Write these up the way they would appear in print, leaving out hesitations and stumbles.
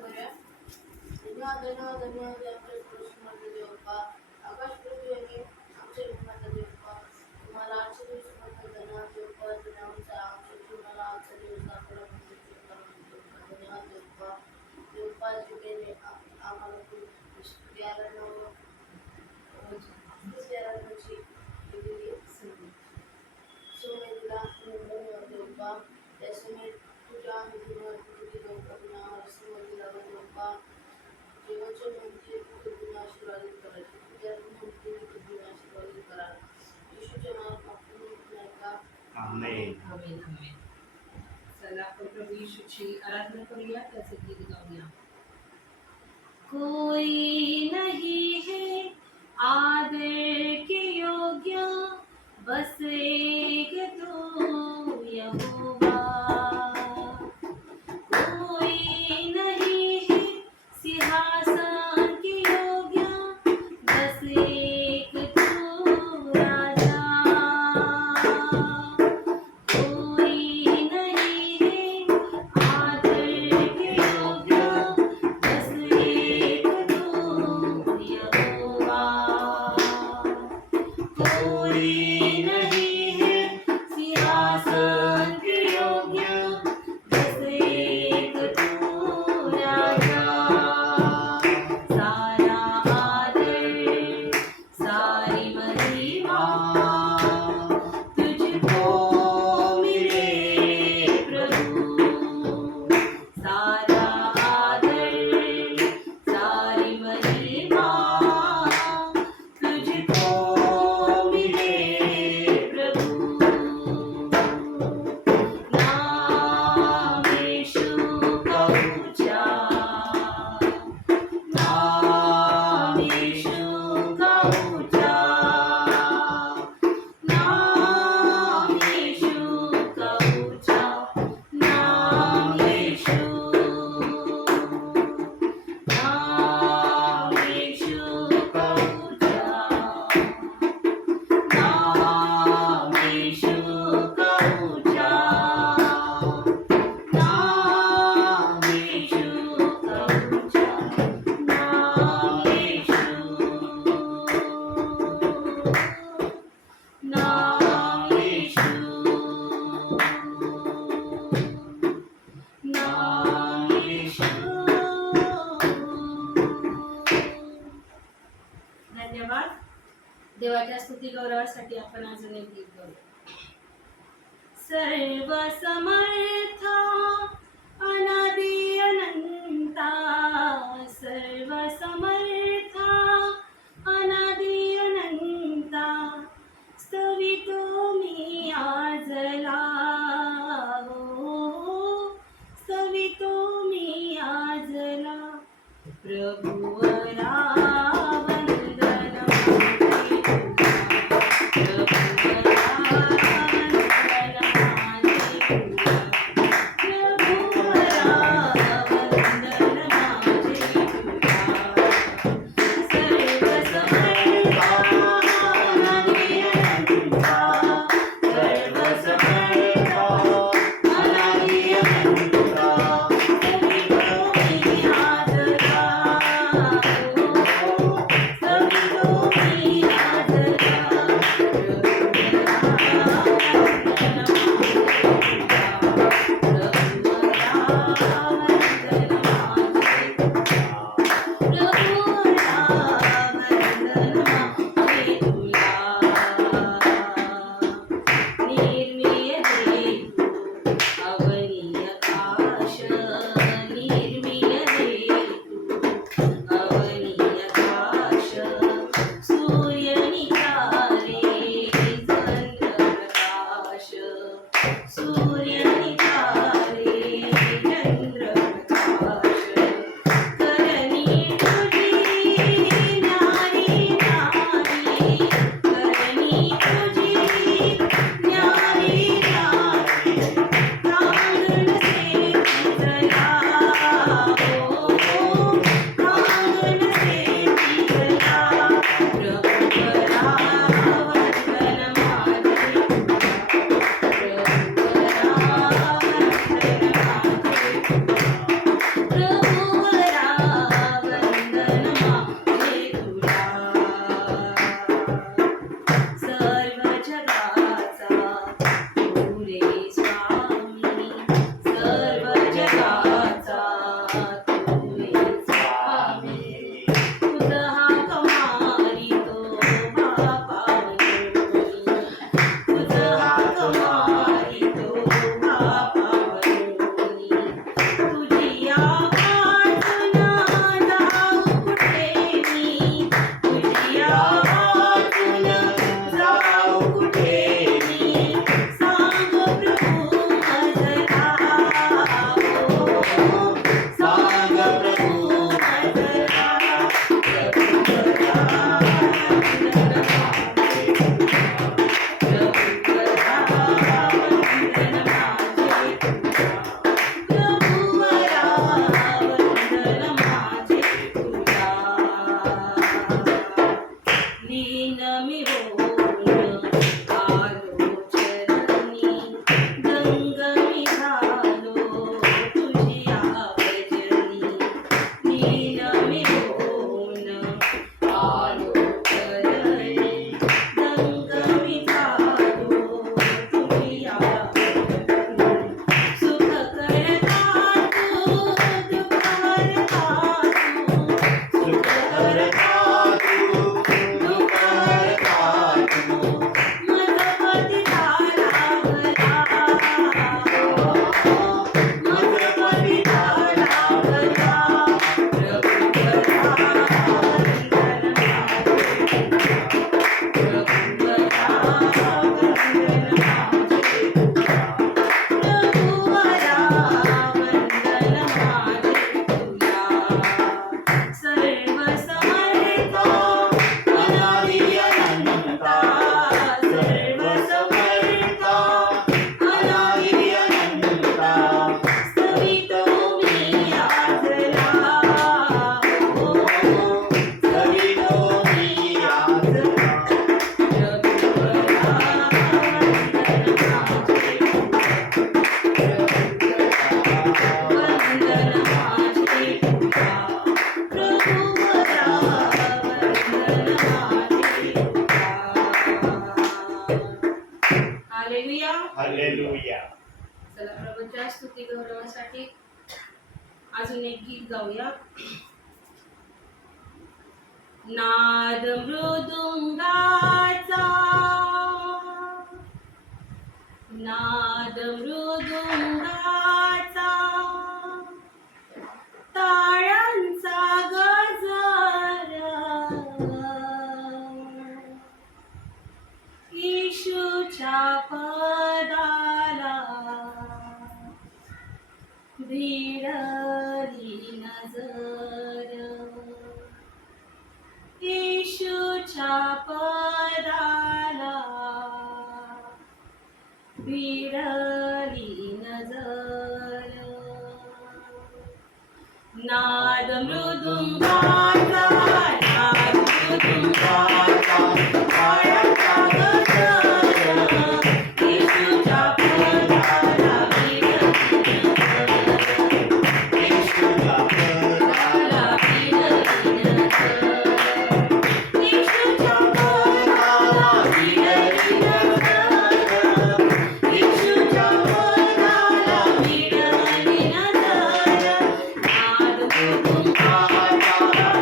करूया. धन्यवाद धन्यवाद धन्यवाद आमच्या कृष्ण देवप्पा, आकाश पृथ्वी आणि आमचे निर्माता देवप्पा, तुम्हाला आजच्या दिवशी बद्दल धन्यवाद देवप्पा. तुम्ही आमच्या जीवनाला आजचा दिवस दाखवला म्हणजे देवप्पा धन्यवाद देवप्पा. देवप्पा जे आम्हाला स्तुती आराधनाची दिलेली संधी. सोमेला धन्यवाद देवप्पा. त्या सोमे तुझ्या आम्ही धन्यवाद तुझी देवप्पा. तुम्ही आम्हाला समजला देवप्पा. देवाच्या म्हणते तुम्ही आशीर्वादित करा. विद्यार्थी म्हणते तुम्ही आशीर्वादित करा. येशूच्या नावात आपण नाही का. आमेन. आमेन आमेन. चला आपण प्रभू येशूची आराधना करूया, त्याचे गीत गाऊया. कोई नहीं है आदर के योग्य, बस एक तू यहोवा. कोई नहीं है सिंहासन के योग्य, बस एक तू राजा. कोई नहीं है आदर के योग्य, बस एक तू यहोवा. कोई नहीं है सिंहासन के योग्य, बस एक तू राजा. सारा आदर सारी महिमा तुझको मिले प्रभु. सारा आदर सारी महिमा तुझको मिले प्रभु. नाम यीशु का ऊंचा, नाम यीशु का ऊंचा, नाम यीशु का ऊंचा, नाम यीशु, नाम यीशु का ऊंचा, नाम यीशु का ऊंचा, नाम यीशु का ऊंचा, नाम यीशु, नाम यीशु, नाम यीशु. धन्यवाद. देवाच्या स्तुती गौरवासाठी आपण अजून एक गीत गाऊ. सर्व समर्थ अनादि अनंता, सर्व समर्थ अनादि अनंता, स्तवितो मी आजला. हो, स्तवितो मी आजला. प्रभुवरा वंदन माझे तुला. प्रभुवरा वंदन माझे तुला. प्रभुवरा वंदन माझे तुला. सर्व समर्थ अनादि अनंता, सर्व समर्थ अनादि अनंता, स्तवितो मी आजला. प्रभु अजून एक गीत गाऊया. नाद मृदुंगाचा, नाद मृदुंगाचा, टाळ्यांचा गजर, येशूच्या पदाला भिडली नजर, येशूच्या पदाला भिडली नजर. नाद मृदुंगाचा, नाद मृदुंगाचा, टाळ्यांचा गजर, येशूच्या पदाला भिडली नजर, येशूच्या पदाला भिडली नजर, येशूच्या पदाला भिडली नजर, येशूच्या पदाला भिडली नजर. नाद मृदुंगाचा,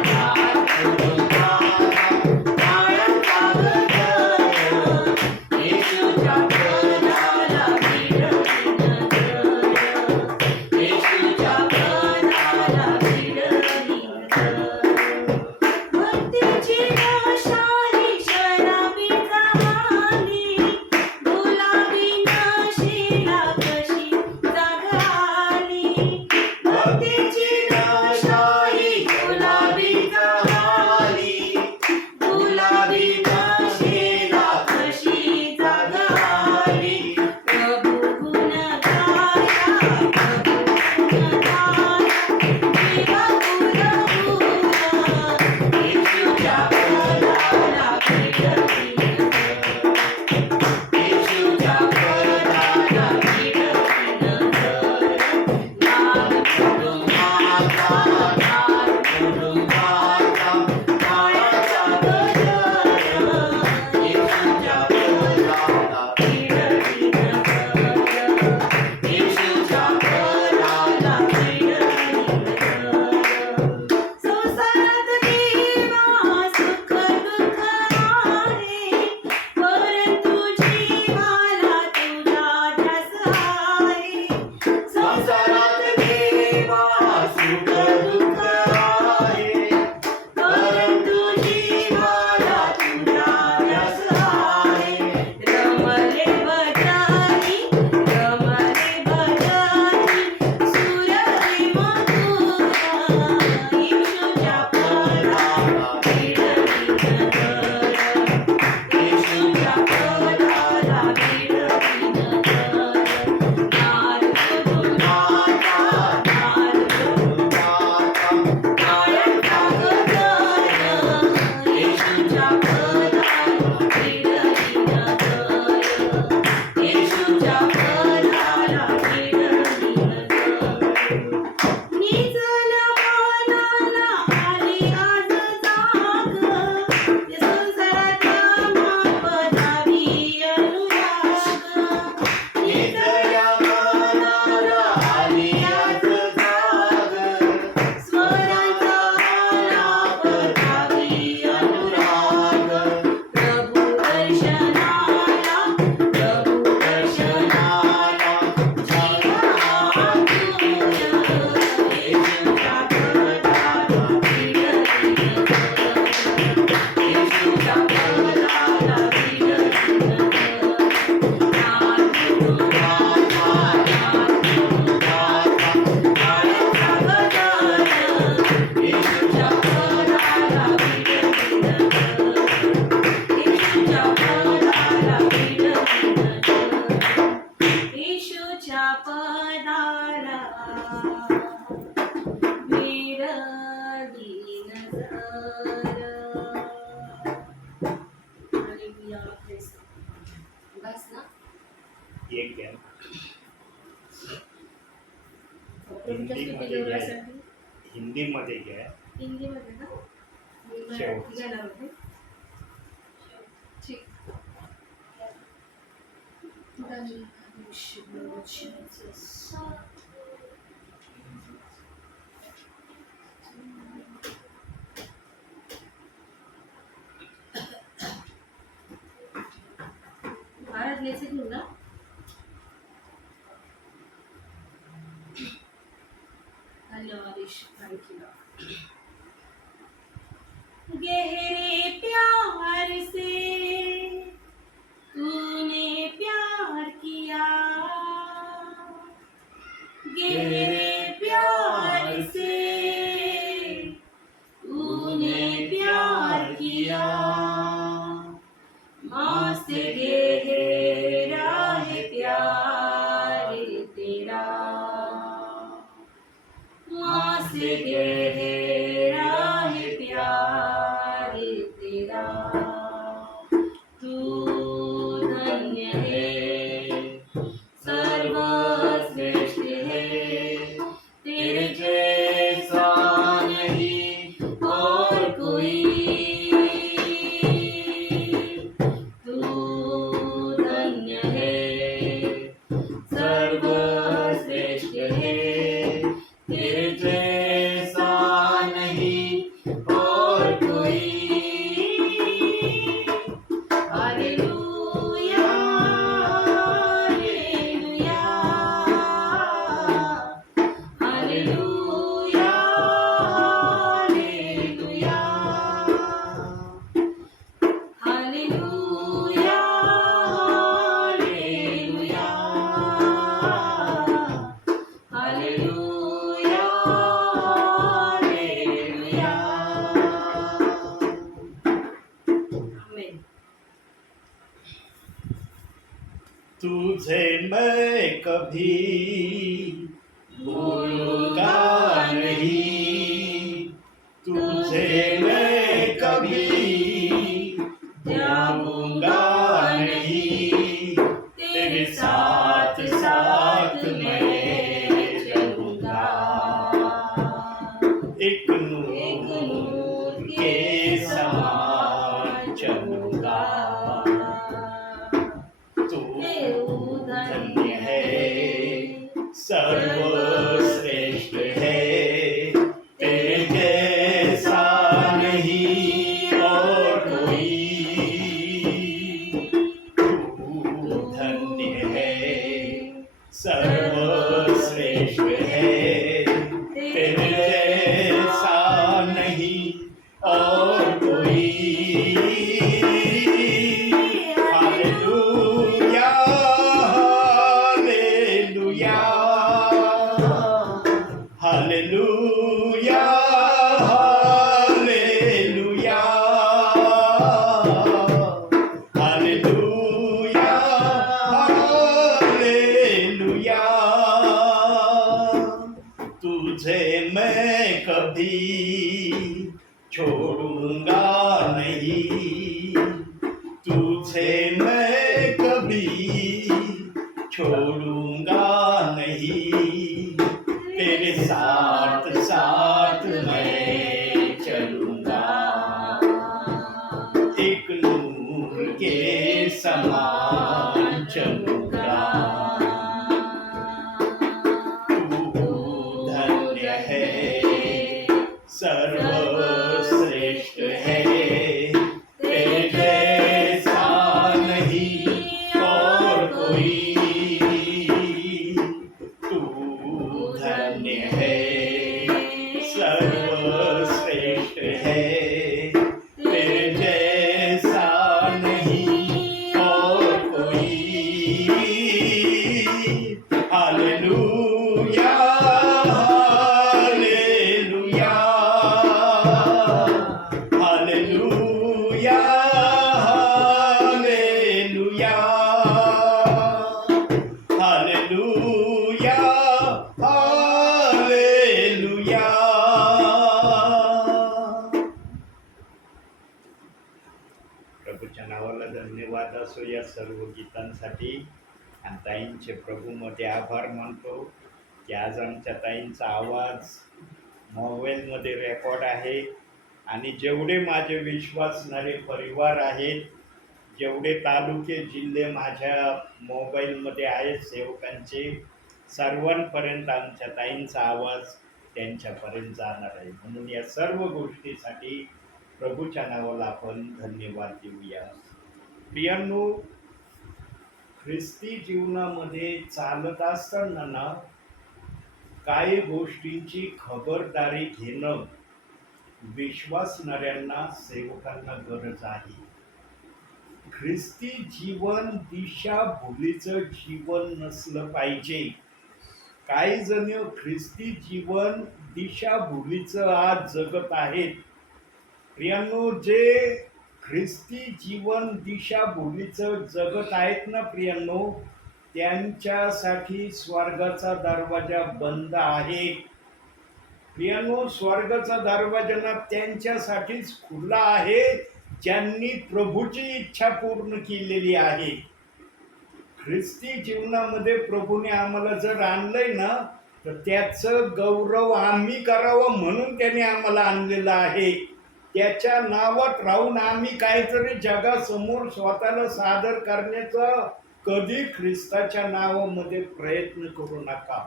नाद मृदुंगाचा, टाळ्यांचा गजर, येशूच्या पदाला भिडली नजर, येशूच्या पदाला भिडली नजर. भक्तीची नशाही शराबी जमाली, गुलाबी नशीला कशी जागाली. भक्तीची नशाही गुलाबी जमाली, गुलाबी नशीला कशी जागाली. प्रभू गुण गाया, प्रभू गुण गाया, देवा पुरवूया, येशूच्या पदाला भिडली नजर, येशूच्या पदाला भिडली नजर. नाद मृदुंगाचा, नाद मृदुंगाचा, टाळ्यांचा गजर, येशूच्या पदाला भिडली नजर, येशूच्या पदाला भिडली नजर. संसारात देवा सुख दुःख आहे, परंतु जीवाला तुझा ध्यास आहे. संसारात देवा सुख दुःख आहे, परंतु जीवाला तुझा ध्यास आहे. रमले बजारी, रमले बजारी, सुरभी मधुरा, येशूच्या पदाला भिडली नजर, येशूच्या पदाला भिडली नजर. नाद मृदुंगाचा, नाद मृदुंगाचा, टाळ्यांचा गजर, येशूच्या पदाला भिडली नजर, येशूच्या पदाला भिडली नजर. निजल मनाला आली आज जाग, या संसाराच्या महापदावी अनुराग. निजल मनाला आली आज जाग, स्वरांचा महापदावी अनुराग. प्रभू दर्शनाला, प्रभू दर्शनाला, जीवा आतुया, येशूच्या पदाला भिडली नजर, येशूच्या पदाला भिडली नजर. नाद मृदुंगाचा, नाद मृदुंगाचा, टाळ्यांचा गजर, येशूच्या पदाला भिडली नजर, येशूच्या पदाला भिडली नजर, येशूच्या पदाला भिडली नजर. हालेलुया, प्रेस बस ना. एक घ्या. प्रभूच्या स्तुती हिंदीमध्ये घ्या. गौरवासाठी. हिंदीमध्ये घ्या. हिंदीमध्ये ना, मी शेवट. मराठी घेणार होते. ठीक. धन्यवाद, Jesus. प्रार्थनेचे घेऊ ना. धन्यवाद थँक्यू. गहरे प्यार से तूने प्यार किया, गहरे प्यार से तूने प्यार किया, माँ से गहरा है प्यार तेरा, माँ से गहरा है प्यार तेरा. तू धन्य है, सर्वश्रेष्ठ है, तेरे जैसा नहीं और कोई. तू धन्य है, सर्वश्रेष्ठ है, तेरे जैसा नहीं और कोई. Hallelujah hallelujah hallelujah hallelujah hallelujah hallelujah hallelujah. Amen. तुझे मैं कभी भूलूंगा नहीं, तुझे मैं कभी त्यागूंगा नहीं, तेरे साथ साथ मैं चलूंगा. एक नूर के समान चलूंगा. तू धन्य है, सर्वश्रेष्ठ है, तेरे जैसा नहीं और कोई. तू धन्य है, सर्वश्रेष्ठ है, तेरे जैसा नहीं और कोई. Hallelujah hallelujah hallelujah hallelujah hallelujah hallelujah. तुझे मैं कभी छोड़ूंगा नहीं, तुझे मैं कभी छोड़ूंगा नहीं, तेरे साथ साथ मैं चलूंगा. एक नूर के समान चलूंगा. तू धन्य है, सर्वश्रेष्ठ है, तेरे जैसा नहीं और कोई. तू धन्य है, सर्वश्रेष्ठ है, तेरे जैसा नहीं और कोई. Hallelujah hallelujah hallelujah hallelujah hallelujah hallelujah. प्रभूच्या नावाला धन्यवाद असो या सर्व गीतांसाठी. आणि ताईंचे प्रभूमध्ये आभार मानतो की आज आमच्या ताईंचा आवाज मोबाईलमध्ये रेकॉर्ड आहे. आणि जेवढे माझे विश्वासणारे परिवार आहेत, जेवढे तालुके जिल्हे माझ्या मोबाईलमध्ये आहेत सेवकांचे, सर्वांपर्यंत आमच्या ताईंचा आवाज त्यांच्यापर्यंत जाणार आहे. म्हणून या सर्व गोष्टीसाठी प्रभूच्या नावाला आपण धन्यवाद देऊया. प्रियांनो, ख्रिस्ती जीवनामध्ये चालत असताना ना काही गोष्टींची खबरदारी घेणं विश्वासणाऱ्यांना सेवकांना गरज आहे. ख्रिस्ती जीवन दिशाभूलीचं जीवन नसलं पाहिजे. काही जण ख्रिस्ती जीवन दिशाभूलीचं आज जगत आहेत. प्रियांनो, जे ख्रिस्ती जीवन दिशाभूलीचं जगत आहेत ना प्रियांनो, त्यांच्यासाठी स्वर्गाचा दरवाजा बंद आहे. प्रियांनो, स्वर्गाचा दरवाजा ना त्यांच्यासाठीच खुला आहे ज्यांनी प्रभूची इच्छा पूर्ण केलेली आहे. ख्रिस्ती जीवनामध्ये प्रभूने आम्हाला जर आणलंय ना, तर त्याचं गौरव आम्ही करावं म्हणून त्याने आम्हाला आणलेलं आहे. त्याच्या नावात राहून आम्ही काहीतरी जगासमोर स्वतःला सादर करण्याचा कधी ख्रिस्ताच्या नावामध्ये प्रयत्न करू नका.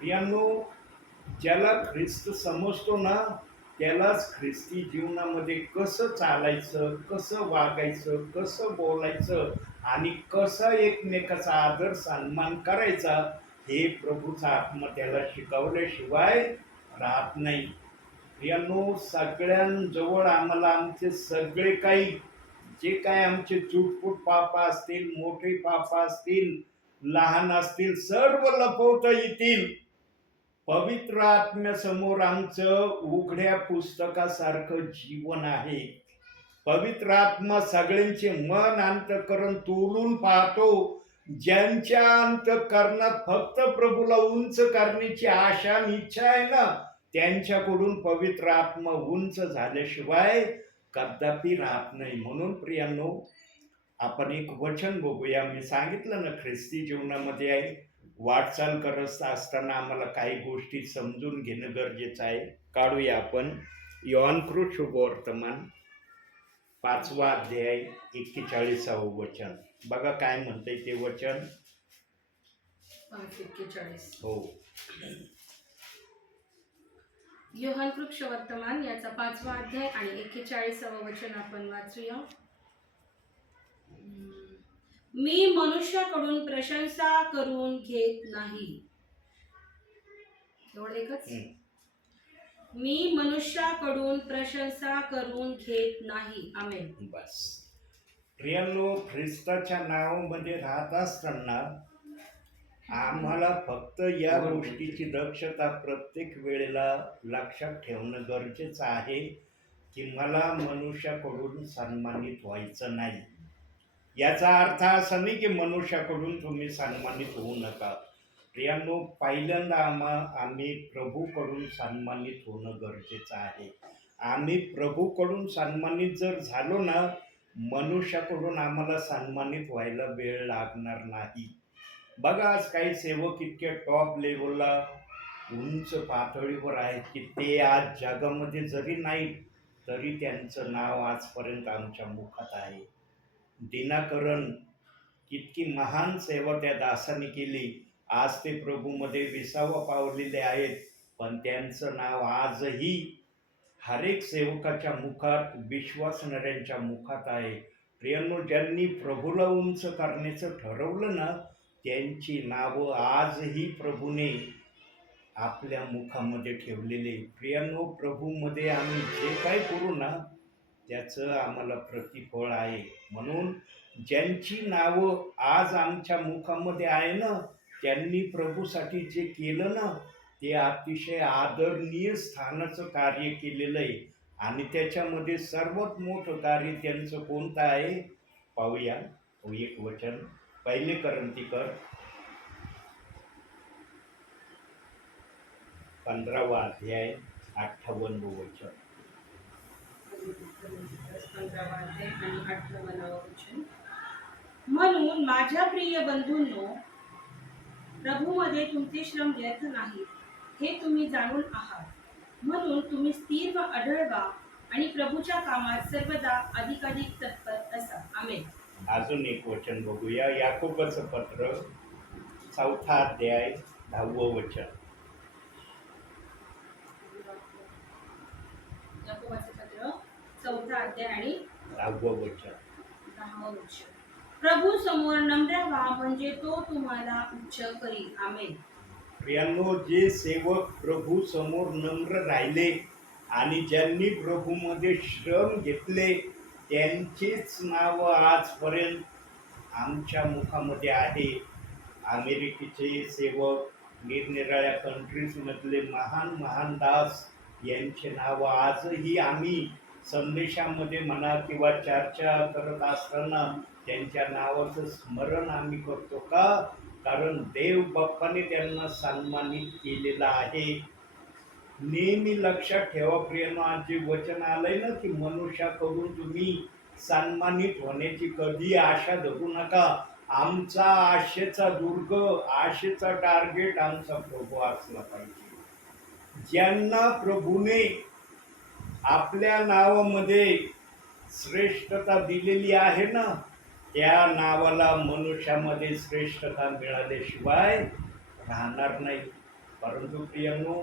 प्रियांनो, ज्याला ख्रिस्त समजतो ना, त्यालाच ख्रिस्ती जीवनामध्ये कसं चालायचं, कसं वागायचं, कसं बोलायचं आणि कसं एकमेकाचा आदर सन्मान करायचा हे प्रभूचा आत्मा त्याला शिकवल्याशिवाय राहत नाही. प्रियांनो, सगळ्यांजवळ आम्हाला आमचे सगळे काही जे काय आमचे चुटपुट पाप असतील, मोठे पाप असतील, लहान असतील, सर्व लपवता येतील. पवित्र आत्म्यासमोर आमचं उघड्या पुस्तकासारखं जीवन आहे. पवित्र आत्मा सगळ्यांचे मन अंतःकरण तोलून पाहतो. ज्यांच्या अंतःकरणात फक्त प्रभूला उंच करण्याची आशा आणि इच्छा आहे ना, त्यांच्याकडून पवित्र आत्मा उंच झाल्याशिवाय कदापि राहत नाही. म्हणून प्रियांनो, आपण एक वचन बघूया. मी सांगितलं ना, ख्रिस्ती जीवनामध्ये आहे वाटचाल करत असताना आम्हाला काही गोष्टी समजून घेणं गरजेचं आहे. काढूया आपण योहानकृत शुभवर्तमान 5वा अध्याय 41वे वचन. बघा काय म्हणतंय ते वचन. 5:41. हो, योहानकृत सुवर्तमान याचा 5वा अध्याय आणि 41वे वचन आपण वाचूया. मी मनुष्याकडून प्रशंसा करून घेत नाही. एवढं एकच. मी मनुष्याकडून प्रशंसा करून घेत नाही. आमेन. बस. प्रियांनो, ख्रिस्ताच्या नावामध्ये राहत असताना आम्हाला फक्त या गोष्टीची दक्षता प्रत्येक वेळेला लक्षात ठेवणं गरजेचं आहे की मला मनुष्याकडून सन्मानित व्हायचं नाही. याचा अर्थ असा नाही की मनुष्याकडून तुम्ही सन्मानित होऊ नका. प्रियांनो, पहिल्यांदा आम्ही प्रभूकडून सन्मानित होणं गरजेचं आहे. आम्ही प्रभूकडून सन्मानित जर झालो ना, मनुष्याकडून आम्हाला सन्मानित व्हायला वेळ लागणार नाही. बघा, आज काही सेवक इतक्या टॉप लेवलला उंच पातळीवर आहेत की ते आज जगामध्ये जरी नाही तरी त्यांचं नाव आजपर्यंत आमच्या मुखात आहे. दिनाकरण इतकी महान सेवा त्या दासाने केली. आज ते प्रभूमध्ये विसावा पावलेले आहेत, पण त्यांचं नाव आजही हर एक सेवकाच्या मुखात, विश्वासणाऱ्यांच्या मुखात आहे. प्रियांनो, ज्यांनी प्रभूला उंच करण्याचं ठरवलं ना, त्यांची नावं आजही प्रभूने आपल्या मुखामध्ये ठेवलेले. प्रियांनो, प्रभूमध्ये आम्ही जे काय करू ना त्याचं आम्हाला प्रतिफळ आहे. म्हणून ज्यांची नावं आज आमच्या मुखामध्ये आहे ना, त्यांनी प्रभूसाठी जे केलं ना ते अतिशय आदरणीय स्थानाचं कार्य केलेलं आहे. आणि त्याच्यामध्ये सर्वात मोठं कार्य त्यांचं कोणतं आहे पाहूया. एक वचन, 1 कोरिन्थियर 15वा अध्याय 58वं वचन. 15वा अध्याय आणि 58वे वचन. म्हणून माझ्या प्रिय बंधूंनो, प्रभूमध्ये तुमचे श्रम व्यर्थ नाहीत हे तुम्ही जाणून आहात. म्हणून तुम्ही स्थिर व अढळ व्हा आणि प्रभूच्या कामात सर्वदा अधिकाधिक तत्पर असा. आमेन. अजून एक वचन बघूया. याकोबाचं पत्र 4था अध्याय 10वं वचन. याकोबाचं पत्र 4था अध्याय आणि 10वं वचन. 10वं वचन. प्रभू समोर नम्र व्हा, म्हणजे तो तुम्हाला उच्च करील. आमेन. प्रियांनो, जे सेवक प्रभू समोर नम्र राहिले आणि ज्यांनी प्रभूमध्ये श्रम घेतले, त्यांचीच नावं आजपर्यंत आमच्या मुखामध्ये आहे. अमेरिकेचे सेवक, निरनिराळ्या कंट्रीजमधले महान महान दास यांचे नाव आजही आम्ही संदेशामध्ये म्हणा किंवा चर्चा करत असताना त्यांच्या नावाचं स्मरण आम्ही करतो. का? कारण देव बाप्पाने त्यांना सन्मानित केलेलं आहे. नेहमी लक्षात ठेवा प्रियांनो, आज जे वचन आलंय ना की मनुष्याकडून तुम्ही सन्मानित होण्याची कधी आशा धरू नका. आमचा आशेचा दुर्ग, आशेचा टार्गेट आमचा प्रभू असला पाहिजे. ज्यांना प्रभूने आपल्या नावामध्ये श्रेष्ठता दिलेली आहे ना, त्या नावाला मनुष्यामध्ये श्रेष्ठता मिळाल्याशिवाय राहणार नाही. परंतु प्रियांनो,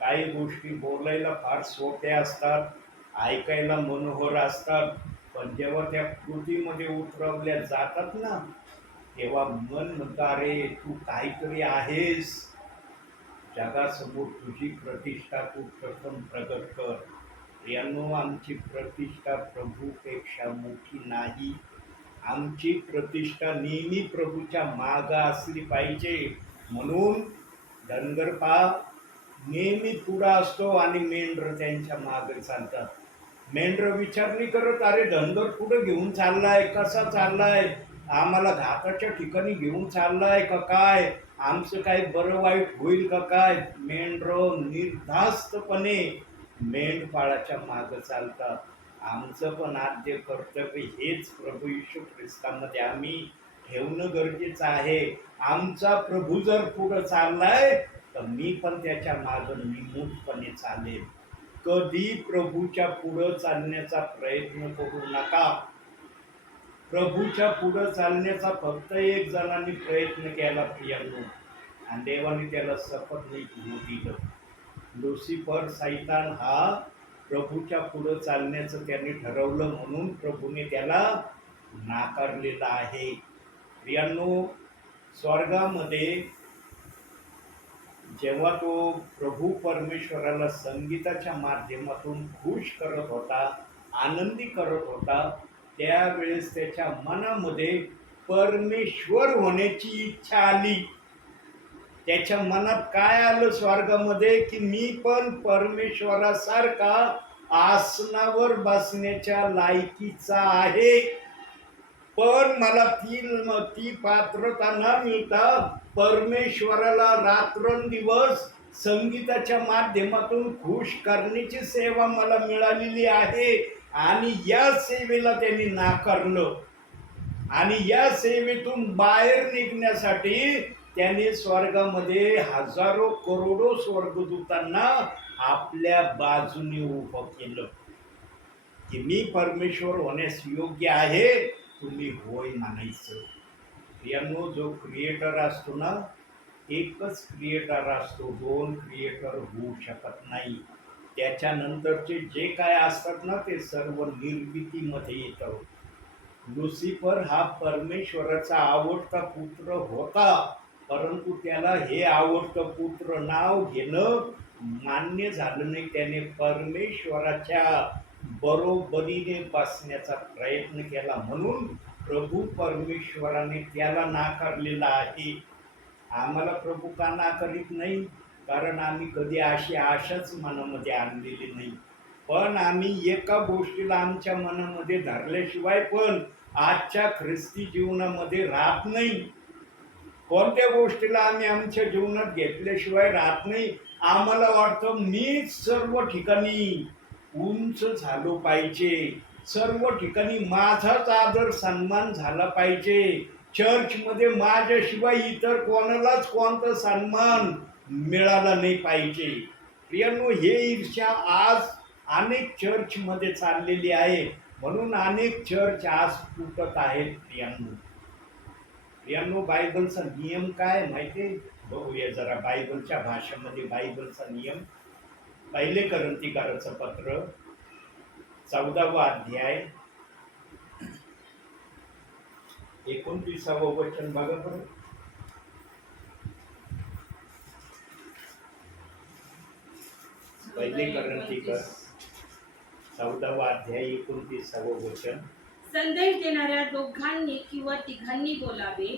काही गोष्टी बोलायला फार सोप्या असतात, ऐकायला मनोहर असतात, पण जेव्हा त्या कृतीमध्ये उतरवल्या जातात ना, तेव्हा मन म्हणतं, अरे तू काहीतरी आहेस, जगासमोर तुझी प्रतिष्ठा तू प्रथम प्रगट कर. प्रियांनो, आमची प्रतिष्ठा प्रभूपेक्षा मोठी नाही. आमची प्रतिष्ठा नेहमी प्रभूच्या मागं असली पाहिजे. म्हणून धनगर नेहमी पुढं असतो आणि मेंढर त्यांच्या मागे चालतात. मेंढर विचार नाही करत, अरे धनगर पुढं घेऊन चाललाय, कसा चाललाय, आम्हाला घाताच्या ठिकाणी घेऊन चाललाय का काय, आमचं काय बरं वाईट होईल का काय. मेंढर निर्धास्तपणे मेंढपाळाच्या मागं चालतात. आमचं पण आद्य कर्तव्य हेच प्रभू येशू ख्रिस्तामध्ये आम्ही ठेवणं गरजेचं आहे. आमचा प्रभू जर पुढं चाललाय तर मी पण त्याच्या मागं निमूटपणे चालेल. कधी प्रभूच्या पुढं चालण्याचा प्रयत्न करू नका. प्रभूच्या पुढं चालण्याचा फक्त एक जणांनी प्रयत्न केला प्रियांनो, आणि देवाने त्याला सफल नाही घेऊ दिलं. लुसिफर, सैतान हा प्रभूच्या पुढं चालण्याचं त्यांनी ठरवलं, म्हणून प्रभूने त्याला नाकारलेलं आहे. प्रियांनो, स्वर्गामध्ये जेव्हा तो प्रभू परमेश्वराला संगीताच्या माध्यमातून खुश करत होता, आनंदी करत होता, त्यावेळेस त्याच्या मनामध्ये परमेश्वर होण्याची इच्छा आली. त्याच्या मनात काय आलं स्वर्गामध्ये, की मी पण परमेश्वरासारखा आसनावर बसण्याच्या लायकीचा आहे, पण मला ती पात्रता न मिळता परमेश्वराला रात्रंदिवस संगीताच्या माध्यमातून खुश करण्याची सेवा मला मिळालेली आहे. आणि या सेवेला त्यांनी नाकारलं, आणि या सेवेतून बाहेर निघण्यासाठी त्याने स्वर्गामध्ये हजारो करोडो स्वर्गदूतांना आपल्या बाजूने उभं केलं, की मी परमेश्वर होण्यास योग्य आहे, तुम्ही होय म्हणायचं. प्रियांनो, जो क्रिएटर असतो ना, एकच क्रिएटर असतो, दोन क्रिएटर होऊ शकत नाही. त्याच्यानंतरचे जे काय असतात ना, ते सर्व निर्मितीमध्ये येतं. लुसिफर हा परमेश्वराचा आवडता पुत्र होता, परंतु त्याला हे आवडतं पुत्र नाव घेणं मान्य झालं नाही. त्याने परमेश्वराच्या बरोबरीने बसण्याचा प्रयत्न केला, म्हणून प्रभू परमेश्वराने त्याला नाकारलेला आहे. आम्हाला प्रभू का नाकारित नाही? कारण आम्ही कधी अशी आशाच मनामध्ये आणलेली नाही. पण आम्ही एका गोष्टीला आमच्या मनामध्ये धरल्याशिवाय पण आजच्या ख्रिस्ती जीवनामध्ये राहत नाही. कोणत्या गोष्टीला आम्ही आमच्या जीवनात घेतल्याशिवाय राहत नाही. आम्हाला वाटतं मीच सर्व ठिकाणी उंच झालो पाहिजे, सर्व ठिकाणी माझाच आदर सन्मान झाला पाहिजे, चर्चमध्ये माझ्याशिवाय इतर कोणालाच कोणता सन्मान मिळाला नाही पाहिजे. प्रियांनो, हे ईर्ष्या आज अनेक चर्चमध्ये चाललेली आहे, म्हणून अनेक चर्च आज तुटत आहेत. प्रियांनो, बायबलचा नियम काय माहिती आहे? बघूया जरा बायबलच्या भाषेमध्ये बायबलचा नियम. पहिले करंथीकराचं पत्र 14वा अध्याय 29वं वचन बघा बरं. पहिले करंतीकर 14वा अध्याय 29वं वचन. संदेश देणाऱ्या दोघांनी किंवा तिघांनी बोलावे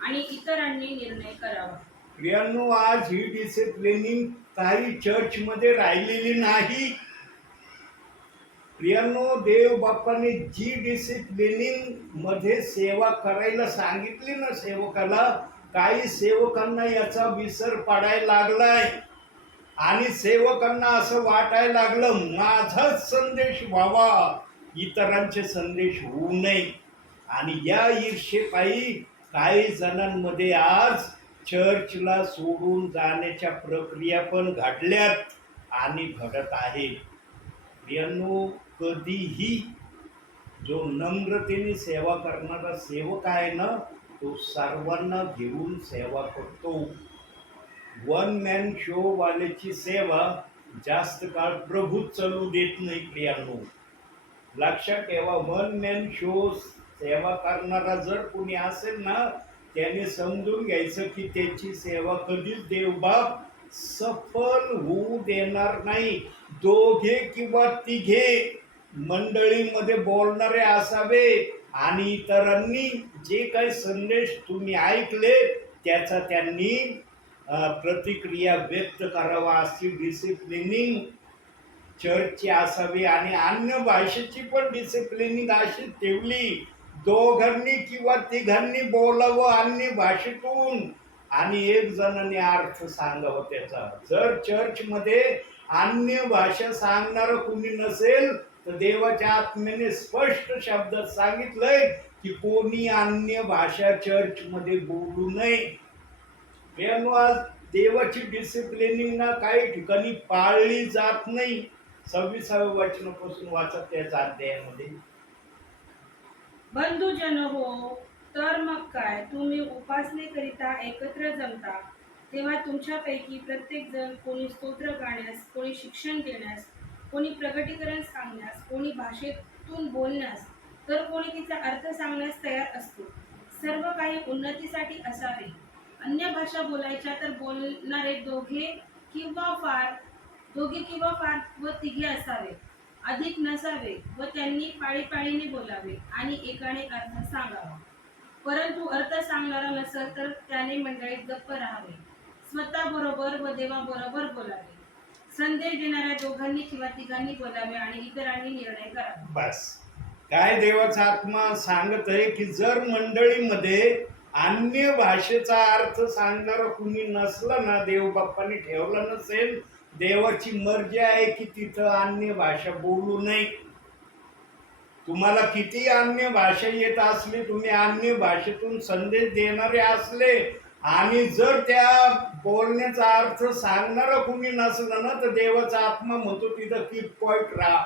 आणि इतरांनी निर्णय करावा. प्रियांनो, आज ही डिसिप्लिनिंग काही चर्चमध्ये राहिलेली नाही. प्रियांनो, देव बाप्पाने जी डिसिप्लिनिंग मध्ये सेवा करायला सांगितली ना सेवकाला, काही सेवकांना याचा विसर पडायला लागलाय आणि सेवकांना असं वाटायला लागलं माझाच संदेश व्हावा, इतरांचे संदेश होऊ नये. आणि या ईर्षेपायी काही जणांमध्ये आज चर्चला सोडून जाण्याच्या प्रक्रिया पण घडल्यात आणि घडत आहेत. प्रियांनो, कधीही जो नम्रतेने सेवा करणारा सेवक आहे ना, तो सर्वांना घेऊन सेवा करतो. वन मॅन शो वाल्याची सेवा जास्त काळ प्रभू चालू देत नाही. प्रियांनो, लक्षात ठेवा, वन मॅन शो सेवा करणारा जर कोणी असेल ना, त्याने समजून घ्यायचं की त्याची सेवा कधीच देवबाप सफल होऊ देणार नाही. दोघे किंवा तिघे मंडळीमध्ये बोलणारे असावे आणि इतरांनी जे काही संदेश तुम्ही ऐकले त्याचा त्यांनी प्रतिक्रिया व्यक्त करावा. अशी डिसिप्लिनिंग चर्चची असावी. आणि अन्य भाषेची पण डिसिप्लिनिंग अशी ठेवली, दोघांनी किंवा तिघांनी बोलावं अन्य भाषेतून आणि एक जणाने अर्थ सांगावं त्याचा. जर चर्चमध्ये अन्य भाषा सांगणारं कुणी नसेल तर देवाच्या आत्म्याने स्पष्ट शब्दात सांगितलंय की कोणी अन्य भाषा चर्चमध्ये बोलू नये. आज देवाची डिसिप्लिनिंग ना काही ठिकाणी पाळली जात नाही. 26व्या वचनापासून वाचा त्याच अध्यायामध्ये. बंधुजन हो, तर मग काय, तुम्ही उपासनेकरिता एकत्र जमता तेव्हा तुमच्यापैकी प्रत्येक जण कोणी स्तोत्र गाण्यास, कोणी शिक्षण देण्यास, कोणी प्रगटीकरण सांगण्यास, कोणी भाषेतून बोलण्यास, तर कोणी तिचा अर्थ सांगण्यास तयार असतो. सर्व काही उन्नतीसाठी असावे. अन्य भाषा बोलायच्या तर बोलणारे दोघे किंवा फार व तिघे असावे, अधिक नसावे, व त्यांनी पाळीपाळीने बोलावे आणि एकाने अर्थ सांगावा. परंतु अर्थ सांगणारा नसेल तर त्याने मंडळीत गप्प राहावे, स्वतः बरोबर व देवाबरोबर बोलावे. संदेश देणाऱ्या दोघांनी किंवा तिघांनी बोलावे आणि इतरांनी निर्णय करावा. बस काय देवाचा आत्मा सांगत आहे की जर मंडळीमध्ये अन्य भाषेचा अर्थ सांगणारा कुणी नसलं ना, देव बाप्पाने ठेवला नसेल, देवाची मर्जी आहे की तिथं अन्य भाषा बोलू नये. तुम्हाला किती अन्य भाषा येत असली, तुम्ही अन्य भाषेतून संदेश देणारे असले आणि जर त्या बोलण्याचा अर्थ सांगणारा कुणी नसलं ना, तर देवाचा आत्मा म्हणतो तिथं कीप पॉइंट राहा,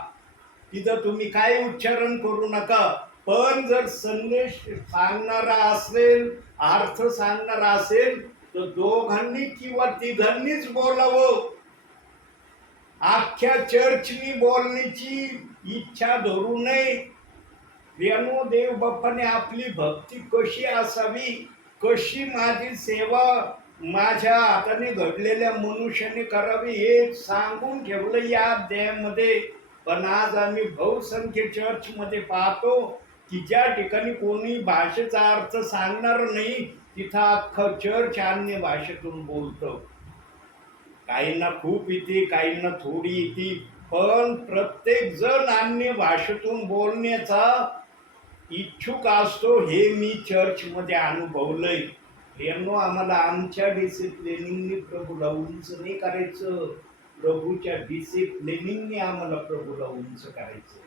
तिथं तुम्ही काय उच्चारण करू नका. पण जर संदेश सांगणारा असेल, अर्थ सांगणारा असेल, तर दोघांनी किंवा तिघांनीच बोलावं. अख्ख्या चर्चनी बोलण्याची इच्छा धरू नये. प्रियांनो, देव बाप्पाने आपली भक्ती कशी असावी, कशी माझी सेवा माझ्या हाताने घडलेल्या मनुष्याने करावी हे सांगून ठेवलं या अध्यायामध्ये. पण आज आम्ही बहुसंख्य चर्चमध्ये पाहतो की ज्या ठिकाणी कोणी भाषेचा अर्थ सांगणार नाही तिथं अख्खं चर्च अन्य भाषेतून बोलतं. काहींना खूप येते, काहींना थोडी येते, पण प्रत्येक जण अन्य भाषेतून बोलण्याचा इच्छुक असतो. हे मी चर्चमध्ये अनुभवलंय. प्रियांनो, आम्हाला आमच्या डिसिप्लिनिंगने प्रभूला उंच नाही करायचं, प्रभूच्या डिसिप्लिनिंगने आम्हाला प्रभूला उंच करायचं.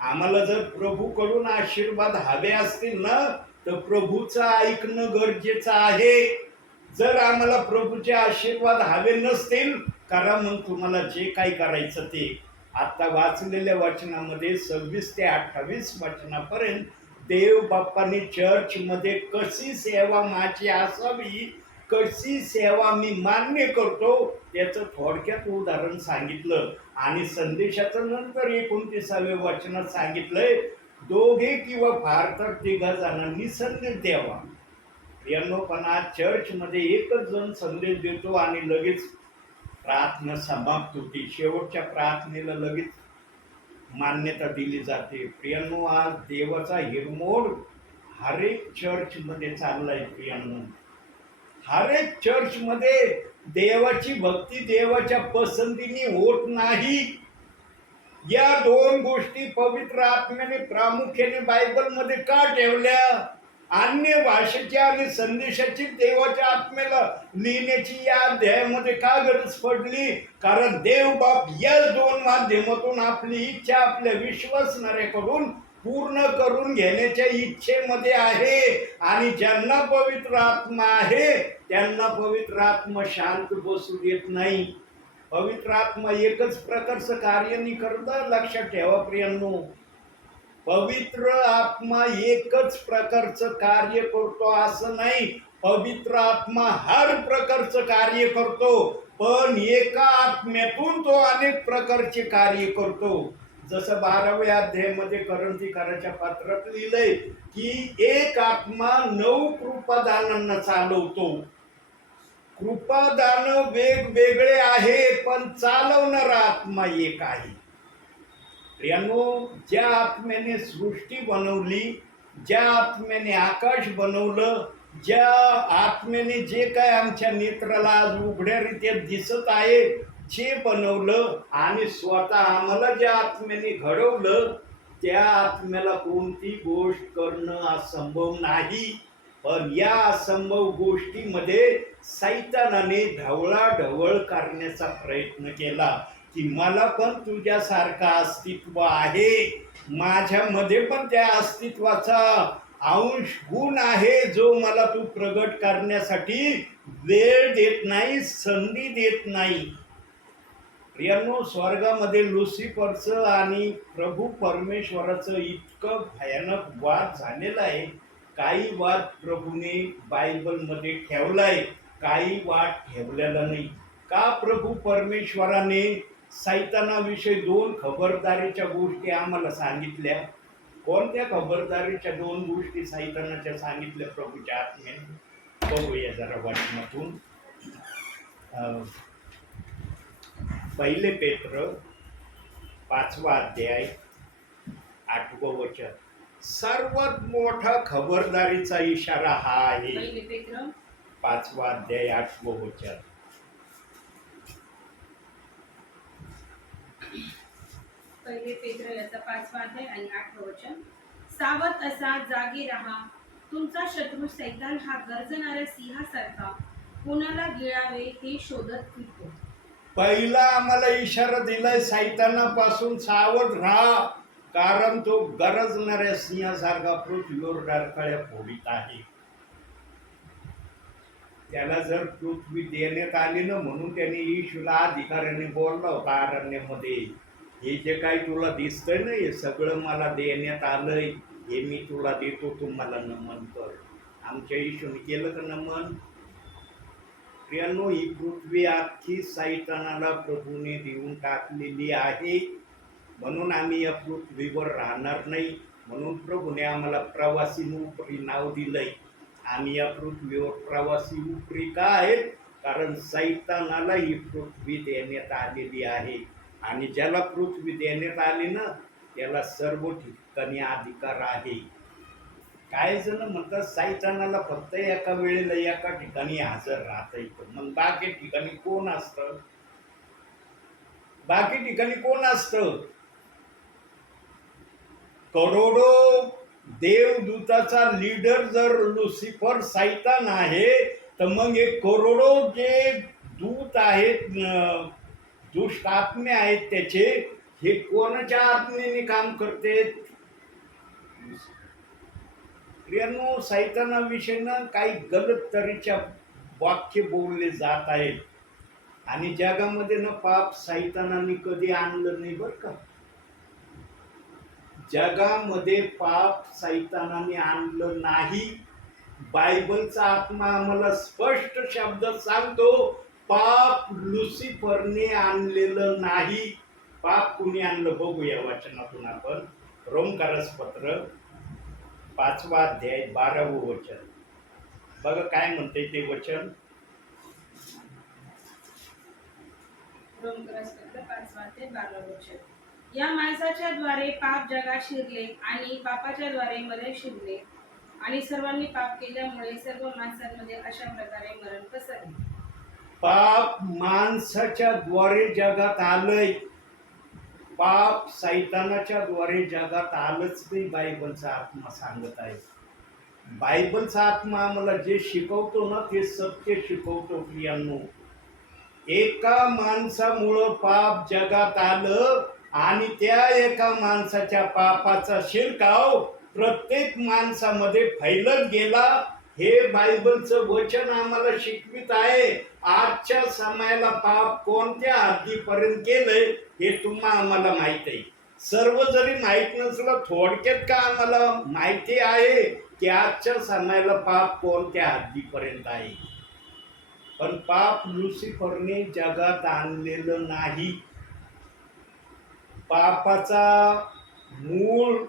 आम्हाला जर प्रभूकडून आशीर्वाद हवे असतील ना, तर प्रभूचं ऐकणं गरजेचं आहे. जर आम्हाला प्रभूचे आशीर्वाद हवे नसतील, करा मग तुम्हाला जे काही करायचं ते. आता वाचलेल्या वचनामध्ये 26 ते 28 वचनापर्यंत देव बाप्पाने चर्चमध्ये कशी सेवा माझी असावी, कशी सेवा मी मान्य करतो त्याचं थोडक्यात उदाहरण सांगितलं. आणि संदेशाचं नंतर 29व्या वचनात सांगितलंय दोघे किंवा फार तर तिघा जणांनी संदेश द्यावा. प्रियांनो, पण आज चर्चमध्ये एकच जण संदेश देतो आणि लगेच प्रार्थना समाप्त होती. शेवटच्या प्रार्थनेला लगेच मान्यता दिली जाते. प्रियांनो, आज देवाचा हिरमोड हर एक चर्चमध्ये चाललाय. प्रियांनो, हर एक चर्चमध्ये देवाची भक्ती देवाच्या पसंतीने होत नाही. या दोन गोष्टी पवित्र आत्म्याने प्रामुख्याने बायबलमध्ये का ठेवल्या? अन्य भाषेची आणि संदेशाची देवाच्या आत्म्याला लिहिण्याची या अध्यायामध्ये का गरज पडली? कारण देव बाप या दोन माध्यमातून आपली इच्छा आपल्या विश्वासणाऱ्याकडून पूर्ण करून घेण्याच्या इच्छेमध्ये आहे. आणि ज्यांना पवित्र आत्मा आहे त्यांना पवित्र आत्मा शांत बसू देत नाही. पवित्र आत्मा एकच प्रकारचं कार्य नाही करत. लक्षात ठेवा प्रियांनो, पवित्र आत्मा एकच प्रकारचं कार्य करतो असं नाही. पवित्र आत्मा हर प्रकारचं कार्य करतो, पण एका आत्म्यातून तो अनेक प्रकारचे कार्य करतो. जसं 12व्या अध्यायामध्ये करंथीकराच्या पत्रात लिहिलंय की एक आत्मा 9 कृपादानांना चालवतो. कृपादान वेगवेगळे आहे, पण चालवणारा आत्मा एक आहे. प्रियांनो, ज्या आत्म्याने सृष्टी बनवली, ज्या आत्म्याने आकाश बनवलं, ज्या आत्म्याने जे काय आमच्या नेत्राला आज उघड्यारीत्या दिसत आहे जे बनवलं आणि स्वतः आम्हाला ज्या आत्म्याने घडवलं, त्या आत्म्याला कोणती गोष्ट करणं असंभव नाही. पण या असंभव गोष्टीमध्ये सैतानाने ढवळाढवळ करण्याचा प्रयत्न केला की मला पण तुझ्यासारखं अस्तित्व आहे, माझ्यामध्ये पण त्या अस्तित्वाचा अंश गुण आहे जो मला तू प्रगट करण्यासाठी वेळ देत नाही, संधी देत नाही. प्रियांनो, स्वर्गामध्ये लुसिफरचं आणि प्रभू परमेश्वराचं इतकं भयानक वाद झालेला आहे. काही वाद प्रभूने बायबलमध्ये ठेवलाय, काही वाद ठेवलेला नाही. का प्रभू परमेश्वराने सैतानाविषयी 2 खबरदारीच्या गोष्टी आम्हाला सांगितल्या? कोणत्या खबरदारीच्या 2 गोष्टी सैतानाच्या सांगितल्या प्रभूच्या आत्म्याने? बघूया जरा वचनातून. 1 पेत्र 5वा अध्याय 8वं वचन. सर्वात मोठा खबरदारीचा इशारा हा आहे. 1 पेत्र 5वा अध्याय 8वं वचन. 1 पेत्र याचा 5वा अध्याय आणि 8वं वचन. सावध असा, जागे राहा. तुमचा शत्रू सैतान हा गर्जणाऱ्या सिंहासारखा कोणाला गिळावे हे शोधत फिरतो. पहिला आम्हाला इशारा दिलाय सैतानापासून सावध राहा, कारण तो गरजणाऱ्या सिंहासारखा पृथ्वीवर डरकाळ्या फोडीत आहे. त्याला जर पृथ्वी देण्यात आली ना, म्हणून त्याने येशूला अधिकाऱ्याने बोलला होता अरण्यामध्ये, हे जे काही तुला दिसतंय ना, हे सगळं मला देण्यात आलंय, हे मी तुला देतो, तू मला नमन कर. आमच्या येशूने केलं का नमन? प्रियांनो, ही पृथ्वी अख्खी सैतानाला प्रभूने देऊन टाकलेली आहे. म्हणून आम्ही या पृथ्वीवर राहणार नाही. म्हणून प्रभूने आम्हाला प्रवासी उपरी नाव दिलंय. आम्ही या पृथ्वीवर प्रवासी उपरी का आहेत? कारण सैतानाला ही पृथ्वी देण्यात आलेली आहे. आणि ज्याला पृथ्वी देण्यात आली ना, त्याला सर्व ठिकाणी अधिकार आहे. काही जण म्हणतात सैतानाला फक्त एका वेळेला एका ठिकाणी हजर राहता येतं. मग बाकी ठिकाणी कोण असतं? बाकी ठिकाणी कोण असतं? करोडो देवदूताचा लीडर जर लुसिफर सैतान आहे, तर मग हे करोडो जे दूत आहेत, दुष्ट आत्मे आहेत त्याचे, हे कोणाच्या आत्मेने काम करते? प्रियांनो, सैतानाविषयीनं काही गलत तऱ्हेच्या वाक्य बोलले जात आहेत. आणि जगामध्ये ना पाप सैतानाने कधी आणलं नाही बरं का. जगामध्ये पाप सैतानाने आणलं नाही. बायबलचा आत्मा आम्हाला स्पष्ट शब्दात सांगतो, पाप लुसिफरने आणलेलं नाही. पाप कुणी आणलं? बघूया वचनातून आपण. रोमकारसपत्र 5वा अध्याय 12वं वचन. बघा काय म्हणते ते वचन. रोमकरासपत्र 5वा अध्याय 12वे वचन. या माणसाच्या द्वारे पाप जगात शिरले आणि पापाच्या द्वारे मरण शिरले आणि सर्वांनी पाप केल्यामुळे सर्व माणसांमध्ये अशा प्रकारे मरण पसरले. पाप माणसाच्या द्वारे जगात आलंय. पाप सैतानाच्या द्वारे जगात आलंच नाही. बायबलचा आत्मा सांगत आहे. बायबलचा आत्मा आम्हाला जे शिकवतो ना ते सत्य शिकवतो प्रियांनो. एका माणसामुळं पाप जगात आलं आणि त्या एका माणसाच्या पापाचा शिरकाव प्रत्येक माणसामध्ये फैलत गेला. हे बायबलचं वचन आम्हाला शिकवित आहे. आजच्या समयाला पाप कोणत्या हद्दीपर्यंत केलंय हे आम्हाला माहित आहे. सर्व जरी माहित नसलं थोडक्यात का आम्हाला माहिती आहे की आजच्या समयाला पाप कोणत्या हद्दीपर्यंत आहे. पण पाप लुसिफरने जगात आणलेलं नाही. पापाचा मूळ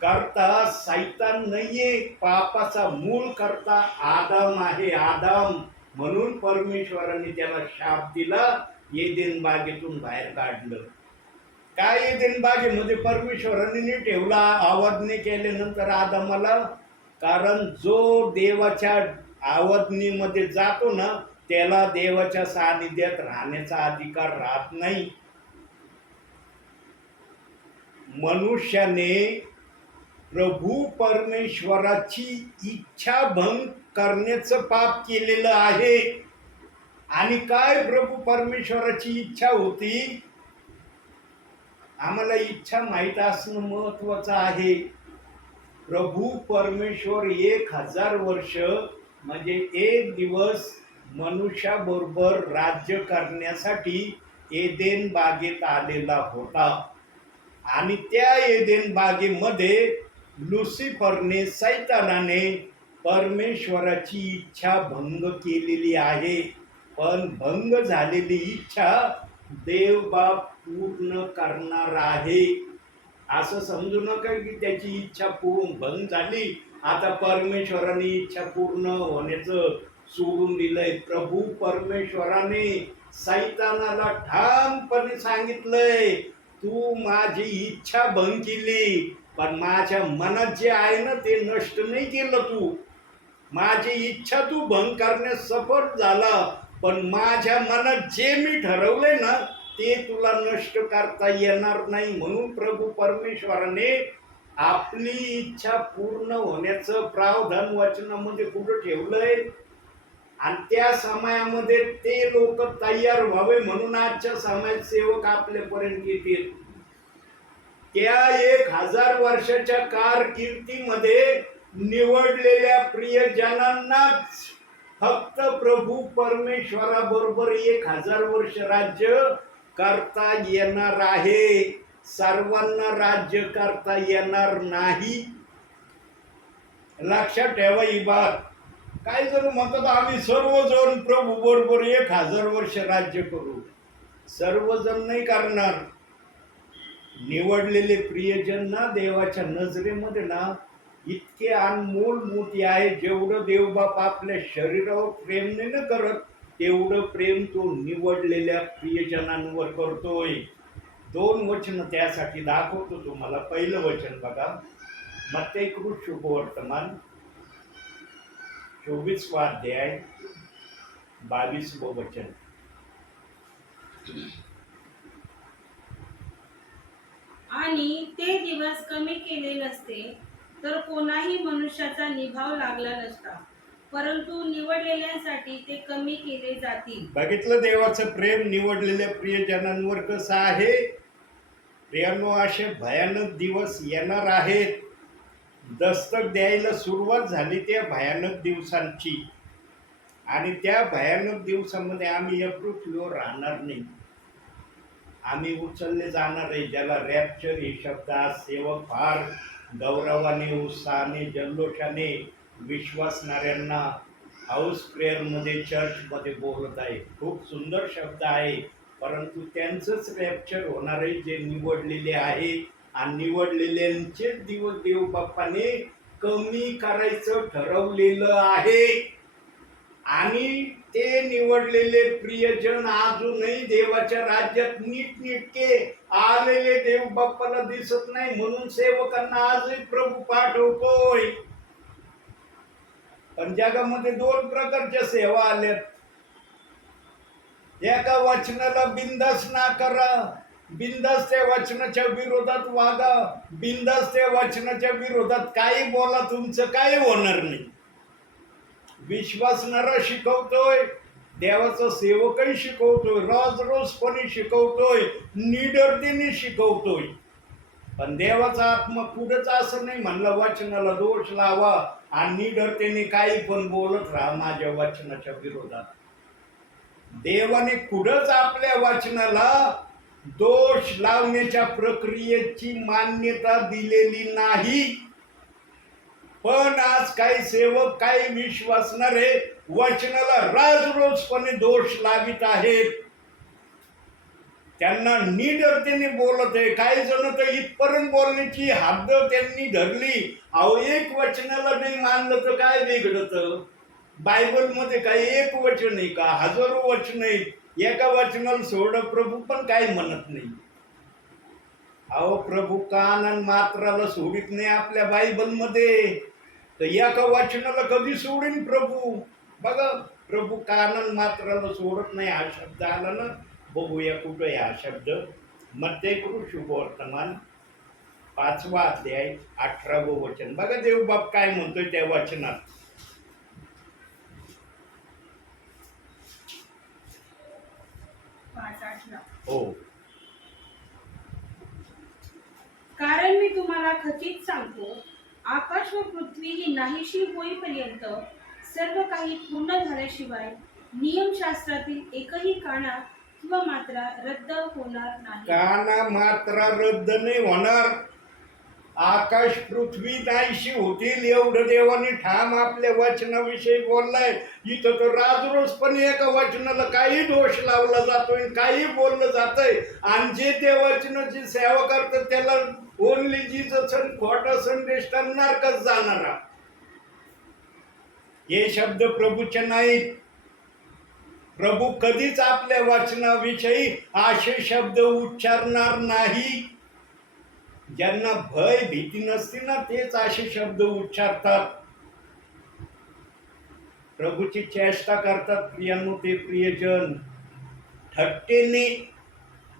करता सैतान नाहीये. पापाचा मूळ करता आदाम आहे. आदाम म्हणून परमेश्वराने त्याला शाप दिला. एदेन बागेतून बाहेर काढलं. काय एदेन बागेमध्ये परमेश्वराने ठेवला आवाजने केल्यानंतर आदामाला. कारण जो देवाच्या आवाजनीमध्ये जातो ना त्याला देवाच्या सानिध्यात राहण्याचा अधिकार राहत नाही. मनुष्याने प्रभू परमेश्वराची इच्छा भंग करण्याचं पाप केलेलं आहे. आणि काय प्रभू परमेश्वराची इच्छा होती. आम्हाला इच्छा माहीत असणं महत्वाचं आहे. प्रभू परमेश्वर 1000 वर्ष म्हणजे 1 दिवस मनुष्याबरोबर राज्य करण्यासाठी एदेन बागेत आलेला होता. आणि त्या एदेन बागेमध्ये लुसिफरने सैतानाने परमेश्वराची इच्छा भंग केलेली आहे. पण भंग झालेली इच्छा देव बाप पूर्ण करणार आहे. असं समजू नका की त्याची इच्छा पूर्ण भंग झाली आता परमेश्वराने इच्छा पूर्ण होण्याचं सोडून दिलंय. प्रभू परमेश्वराने सैतानाला ठामपणे सांगितलंय तू माझी इच्छा भंग केली पण माझ्या मनात जे आहे ना ते नष्ट नाही केलं. तू माझी इच्छा तू भंग करण्यास सफल झाला पण माझ्या मनात जे मी ठरवलंय ना ते तुला नष्ट करता येणार नाही. म्हणून प्रभू परमेश्वराने आपली इच्छा पूर्ण होण्याचं प्रावधान वचनामध्ये कुठं ठेवलंय. आणि त्या समयामध्ये ते लोक तयार व्हावे म्हणून आजच्या समयात सेवक आपल्यापर्यंत येतील. त्या 1000 वर्षाच्या कारकिर्दीमध्ये निवडलेल्या प्रियजनांनाच फक्त प्रभू परमेश्वराबरोबर 1000 वर्ष राज्य करता येणार आहे. सर्वांना राज्य करता येणार नाही. लक्षात ठेवा ही बात. काही जण म्हणतात आम्ही सर्वजण प्रभू बरोबर 1000 वर्ष राज्य करू. सर्वजण नाही करणार. निवडलेले प्रियजन ना देवाच्या नजरेमध्ये ना इतके अनमोल मोठी आहे. जेवढं देवबाप आपल्या शरीरावर प्रेम नाही ना करत तेवढं प्रेम तो निवडलेल्या प्रियजनांवर करतोय. 2 वचन त्यासाठी दाखवतो तुम्हाला. पहिलं वचन बघा मत्ती शुभवर्तमान 24वा अध्याय 22वं वचन. आणि ते दिवस कमी केले नसते तर कोणाही मनुष्याचा निभाव लागला नसता परंतु निवडलेल्यांसाठी ते कमी केले जातील. बघितलं देवाचं प्रेम निवडलेल्या प्रियजनांवर कसं आहे. प्रियांनो असे भयानक दिवस येणार आहेत. दस्तक द्यायला सुरुवात झाली त्या भयानक दिवसांची. आणि त्या भयानक दिवसामध्ये आम्ही या पृथ्वीवर राहणार नाही. आम्ही उचलले जाणार आहे. ज्याला रॅप्चर हे शब्द आज सेवक फार गौरवाने उत्साहाने जल्लोषाने विश्वासणाऱ्यांना हाऊस प्रेयरमध्ये चर्चमध्ये बोलत आहे. खूप सुंदर शब्द आहे. परंतु त्यांचंच रॅप्चर होणार आहे जे निवडलेले आहे. आणि निवडलेल्यांचेच दिवस देव बाप्पाने कमी करायचं ठरवलेलं आहे. आणि ते निवडलेले प्रियजन अजूनही देवाच्या राज्यात नीटनेटके आलेले देव बाप्पाला दिसत नाही, म्हणून सेवकांना आजही प्रभू पाठवतोय. पण जगामध्ये दोन प्रकारच्या सेवा आल्यात. एका वचनाला बिंदास ना करा, बिंदास त्या वचनाच्या विरोधात वागा, बिंदास त्या वचनाच्या विरोधात काही बोला, तुमचं काही होणार नाही. विश्वासणारा शिकवतोय, देवाचा सेवकही शिकवतोय, रोजपणे शिकवतोय, निडरतेने शिकवतोय. पण देवाचा आत्मा कुठंच असं नाही म्हणलं वचनाला दोष लावा आणि निडरतेने काही पण बोलत राहा माझ्या वचनाच्या विरोधात. देवाने कुठंच आपल्या वचनाला दोष लावण्याच्या प्रक्रियेची मान्यता दिलेली नाही. पण आज काही सेवक, काही विश्वासणारे वचनाला रोजपणे दोष लावित आहेत. त्यांना निडरतेने बोलत आहे. काही जण तर इथपर्यंत बोलण्याची हद्द त्यांनी धरली. अहो, एक वचनाला नाही मानलं तर काय बिघडत? बायबलमध्ये काही एक वचन आहे का? हजारो वचन आहेत. एका वचनाला सोड, प्रभू पण काही म्हणत नाही. अहो, प्रभू कान आणि मात्राला सोडित नाही आपल्या बायबलमध्ये, तर एका वचनाला कधी सोडीन प्रभू? बघा, प्रभू कान आणि मात्राला सोडत नाही हा शब्द आला ना. बघूया कुठं आहे हा शब्द. मत्तेकृ शुभवर्तमान 5वा अध्याय 18वं वचन. बघा देवबाप काय म्हणतोय त्या वचनात. 5:18. हो, कारण मी तुम्हाला खचित सांगतो, आकाश व पृथ्वी ही नाहीशी होईपर्यंत सर्व काही पूर्ण झाल्याशिवाय नियमशास्त्रातील एकही काना किंवा मात्रा रद्द होणार नाही. काना मात्रा रद्द नाही होणार. आकाश पृथ्वी नाहीशी होतील एवढं देवाने ठाम आपल्या वचनाविषयी बोललाय. इथं तर रोजपणे एका वचनाला काही दोष लावला जातोय, काही बोललं जातंय. आणि जे त्या वचनाची सेवा करतात त्याला ओनली जीसस खोटा संदेश नरकात जाणारा. हे शब्द प्रभूचे नाहीत. प्रभू कधीच आपल्या वचनाविषयी असे शब्द उच्चारणार नाही. ज्यांना भय भीती नसते ना, तेच असे शब्द उच्चारतात. प्रभूची चेष्टा करतात प्रियांनो ते प्रियजन. थट्टेने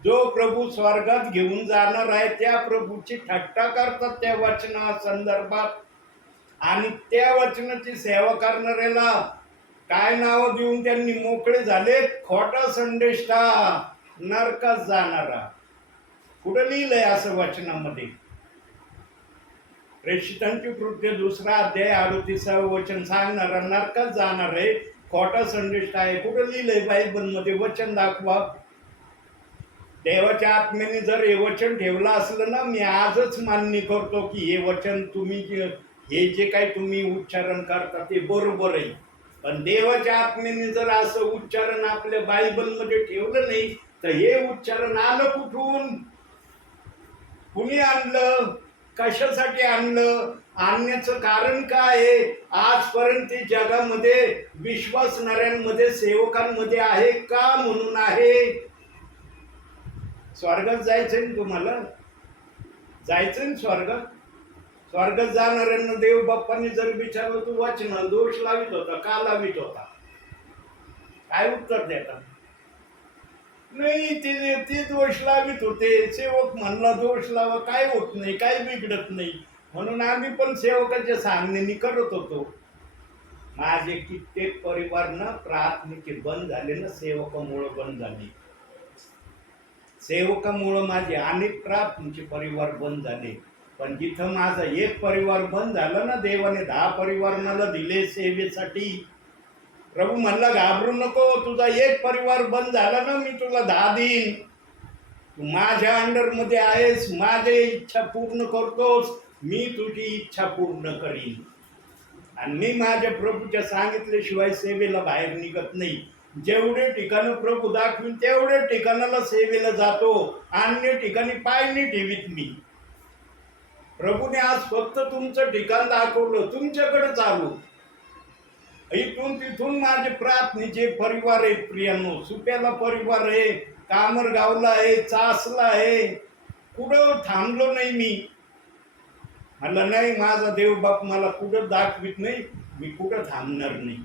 जो प्रभू स्वर्गात घेऊन जाणार आहे त्या प्रभूची थट्टा करतात त्या वचना संदर्भात. आणि त्या वचनाची सेवा करणाऱ्याला काय नाव देऊन त्यांनी मोकळे झाले? खोटा संदेष्टा, नरकात जाणारा. कुठं लिहिलंय असं वचनामध्ये? प्रेषितांची कृत्य 2रा अध्याय 38वे वचन सांगणारा नरकात जाणार आहे, खोटा संदेष्टा आहे. कुठं लिहिलंय बायबलमध्ये? वचन दाखवा. देवाच्या आत्म्याने जर हे वचन ठेवलं असलं ना, मी आजच मान्य करतो की हे वचन तुम्ही हे जे काही तुम्ही उच्चारण करता ते बरोबर आहे. पण देवाच्या आत्म्याने जर असं उच्चारण आपल्या बायबलमध्ये ठेवलं नाही तर हे उच्चारण आलं कुठून? कुणी आणलं? कशासाठी आणलं? आणण्याचं कारण काय आहे? आजपर्यंत जगामध्ये विश्वासणाऱ्यांमध्ये, सेवकांमध्ये आहे का? म्हणून आहे. स्वर्गात जायचंय ना तुम्हाला? जायचंय ना स्वर्गात? स्वर्गात जाणाऱ्यांना देव बाप्पांनी जर विचारलं तू वचनाला दोष लावित होता, का लावित होता? काय उत्तर देतात? नाही, ते दोष लावित होते. सेवक म्हणला दोष लावा, काय होत नाही, काय बिघडत नाही. म्हणून आम्ही पण सेवकाच्या सांगण्याने करत होतो. माझे कित्येक परिवार ना प्रार्थनेचे बंद झाले ना, सेवकामुळं बंद झाले. सेवकामुळं माझे अनेक प्रार्थनेचे परिवार बंद झाले. पण जिथं माझा एक परिवार बंद झाला ना, देवाने 10 परिवार मला दिले सेवेसाठी. प्रभू म्हणला घाबरू नको, तुझा एक परिवार बंद झाला ना, मी तुला 10 देईन. तू माझ्या अंडरमध्ये आहेस, माझी इच्छा पूर्ण करतोस, मी तुझी इच्छा पूर्ण करीन. आणि मी माझ्या प्रभूच्या सांगितल्याशिवाय सेवेला बाहेर निघत नाही. जेवढे ठिकाणं प्रभू दाखवीन तेवढे ठिकाणाला सेवेला जातो. अन्य ठिकाणी पाय नाही ठेवीत मी. प्रभूने आज फक्त तुमचं ठिकाण दाखवलं, तुमच्याकडे चालू. इथून तिथून माझे प्रार्थनेचे परिवार आहेत प्रियांनो. सुप्याला परिवार आहे, कामरगावला आहे, चासला आहे, कुठं थांबलो नाही मी. म्हणलं नाही, माझा देव बाप मला कुठं दाखवित नाही, मी कुठं थांबणार नाही.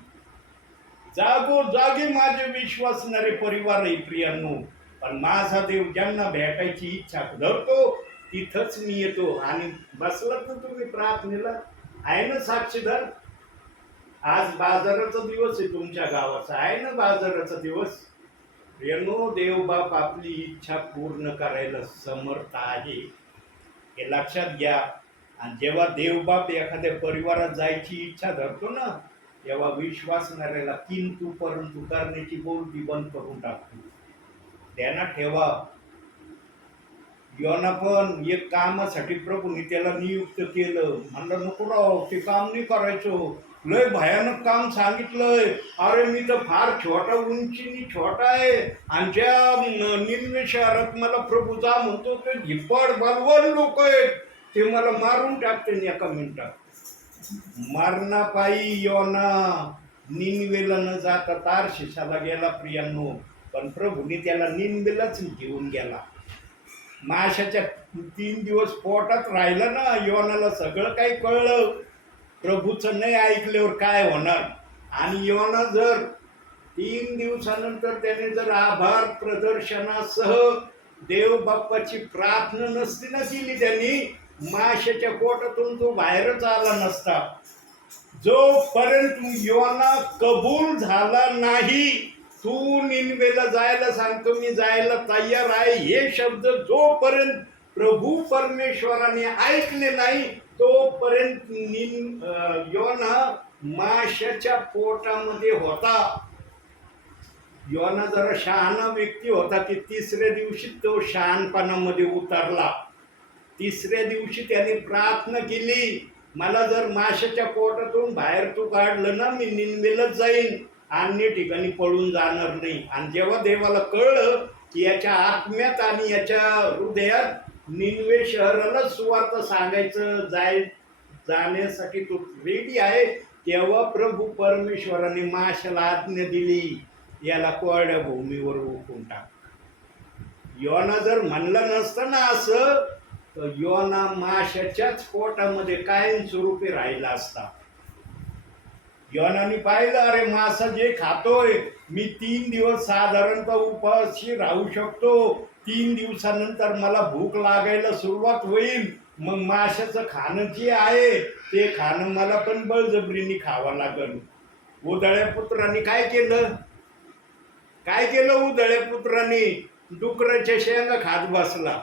जागोजागी माझे विश्वासणारे परिवार आहे प्रियांनो. पण माझा देव ज्यांना भेटायची इच्छा धरतो तिथंच मी येतो. आणि बसलात ना तुम्ही प्रार्थनेला, आहे ना साक्षीदार. आज बाजाराचा दिवस आहे, तुमच्या गावाचा आहे ना बाजाराचा दिवस. प्रियांनो, देव बाप आपली इच्छा पूर्ण करायला समर्थ आहे, हे लक्षात घ्या. आणि जेव्हा देवबाप एखाद्या परिवारात जायची इच्छा धरतो ना, तेव्हा विश्वासणाऱ्याला किंतु परंतु करण्याची बोलती बंद करून टाकतो. ध्यानात ठेवा. योना पण एक कामासाठी प्रभूने त्याला नियुक्त केलं. म्हणलं नको राव, ते काम नाही करायचं, लय भयानक काम सांगितलंय. अरे मी तर फार छोटा, उंचीनी छोटा आहे. आणि ज्या निम्न शहरात मला प्रभू जा म्हणतो ते झिप्पड बलवान लोक आहेत, ते मला मारून टाकते एका मिनिटात. मरणापायी योना निनवेला न जाता तारशिषाला गेला प्रियांनो. पण प्रभूने त्याला निनवेलाच घेऊन गेला. माशाच्या 3 दिवस पोटात राहिलं ना, योनाला सगळं काही कळलं. प्रभूचं नाही ऐकल्यावर काय होणार. आणि योना जर 3 दिवसानंतर त्याने जर आभार प्रदर्शनासह देव बाप्पाची प्रार्थना नसती ना केली, त्यांनी माशाच्या पोटातून तो बाहेरच आला नसता. जोपर्यंत योना कबूल झाला नाही, तू निनवेला जायला सांगतो मी जायला तयार आहे, हे शब्द जोपर्यंत प्रभू परमेश्वराने ऐकले नाही, तोपर्यंत योना माशाच्या पोटामध्ये होता. योना जरा शहाणा व्यक्ती होता की 3ऱ्या दिवशी तो शहाणपणामध्ये उतरला. 3ऱ्या दिवशी त्याने प्रार्थना केली, मला जर माशाच्या पोटातून बाहेर तू काढलं ना, मी निनवेलाच जाईन, अन्य ठिकाणी पळून जाणार नाही. आणि जेव्हा देवाला कळलं की याच्या आत्म्यात आणि याच्या हृदयात निनवे शहराला सुवार्थ सांगायचं जाण्यासाठी तो रेडी आहे, तेव्हा प्रभू परमेश्वराने माशाला आज्ञा दिली, याला कोरड्या भूमीवर उकळून टाक. योना जर म्हणलं नसतं ना असं, तर योना माशाच्याच पोटामध्ये कायमस्वरूपी राहिला असता. योनाने पाहिलं, अरे मासा जे खातोय, मी 3 दिवस साधारणतः उपाशी राहू शकतो. 3 दिवसानंतर मला भूक लागायला सुरुवात होईल. मग माशाचं खाणं जे आहे ते खाणं मला पण बळजबरीने खावं लागल. उदळ्या पुत्राने काय केलं? उदळ्या पुत्राने डुकराच्या शेंगा खात बसला.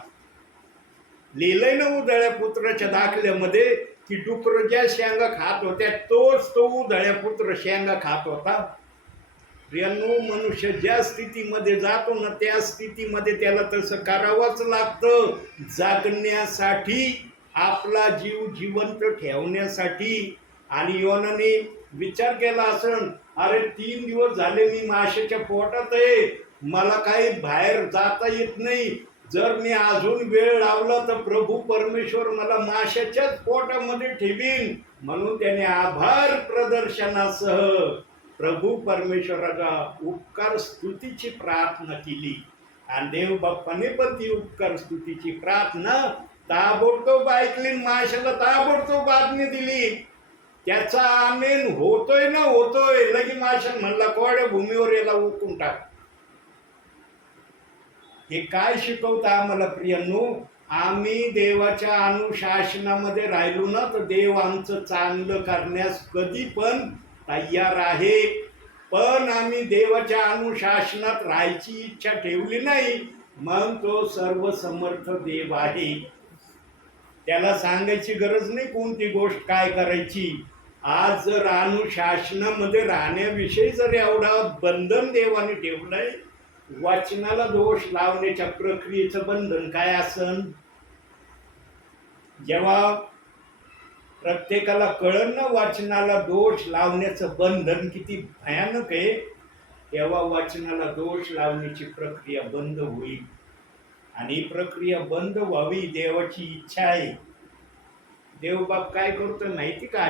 लिहिलंय ना उदळ्या पुत्राच्या दाखल्यामध्ये की डुकर ज्या शेंगा खात होत्या तोच तो उदळ्या पुत्र शेंगा खात होता. प्रियांनो, मनुष्य ज्या स्थितीमध्ये जातो ना, त्या स्थितीमध्ये त्याला तसं करावंच लागतं. जगण्यासाठी, आपला जीव जिवंत ठेवण्यासाठी. आणि योनाने विचार केला असन, अरे 3 दिवस झाले मी माशाच्या पोटात आहे, मला काही बाहेर जाता येत नाही. जर मी अजून वेळ लावला तर प्रभू परमेश्वर मला माशाच्याच पोटामध्ये ठेवीन. म्हणून त्याने आभार प्रदर्शनासह प्रभू परमेश्वराचा उपकार स्तुतीची प्रार्थना केली. आणि देव बाप्पाने पण ती उपकार स्तुतीची प्रार्थना ताबडतोब ऐकली, माशाला ताबडतोब आज्ञा दिली. त्याचा आमेन होतोय ना होतोय, लगी माशाने म्हणला कोरड्या भूमीवर याला उकळून टाक. हे काय शिकवतं आम्हाला प्रियांनो? आम्ही देवाच्या अनुशासनामध्ये राहिलो ना, तर देव आमचं चांगलं करण्यास कधी पण तयार आहे. पण आम्ही देवाच्या अनुशासनात राहायची इच्छा ठेवली नाही, मग तो सर्वसमर्थ देव आहे. त्याला सांगायची गरज नाही कोणती गोष्ट काय करायची. आज जर अनुशासनामध्ये राहण्याविषयी जर एवढा बंधन देवाने ठेवलंय, वचनाला दोष लावण्याच्या प्रक्रियेचं बंधन काय असन? जेव्हा प्रत्येकाला कळण ना वचनाला दोष लावण्याचं बंधन किती भयानक आहे, तेव्हा वचनाला दोष लावण्याची प्रक्रिया बंद होईल. आणि प्रक्रिया बंद व्हावी देवाची इच्छा आहे. देवबाप काय करतो माहिती का?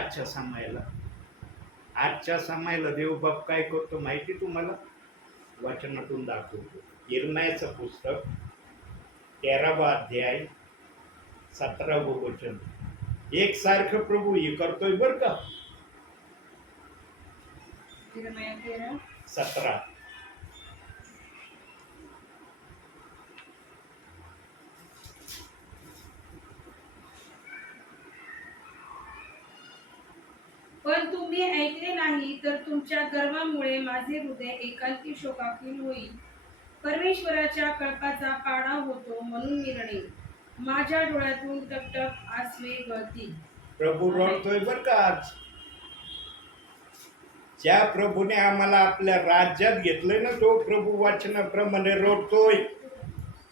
आजच्या समायला देवबाप काय करतो माहिती तुम्हाला? वचनातून दाखवतो. इर्मयाचं पुस्तक 13वा अध्याय 17वं वचन. एकसारखं प्रभू हे करतोय बर का. इर्मया 13. 17. पण तुम्ही ऐकले नाही, तर तुमच्या गर्वामुळे माझे हृदय एकांती शोकाकुल होईल. परमेश्वराच्या कळपाचा पाडा होतो म्हणून मी रडेन. माझ्या डोळ्यातून टपटप आसवे गळतील. प्रभू रडतोय बर का आज. ज्या प्रभूने आम्हाला आपल्या राज्यात घेतलंय ना, तो प्रभू वचनाप्रमाणे रडतोय.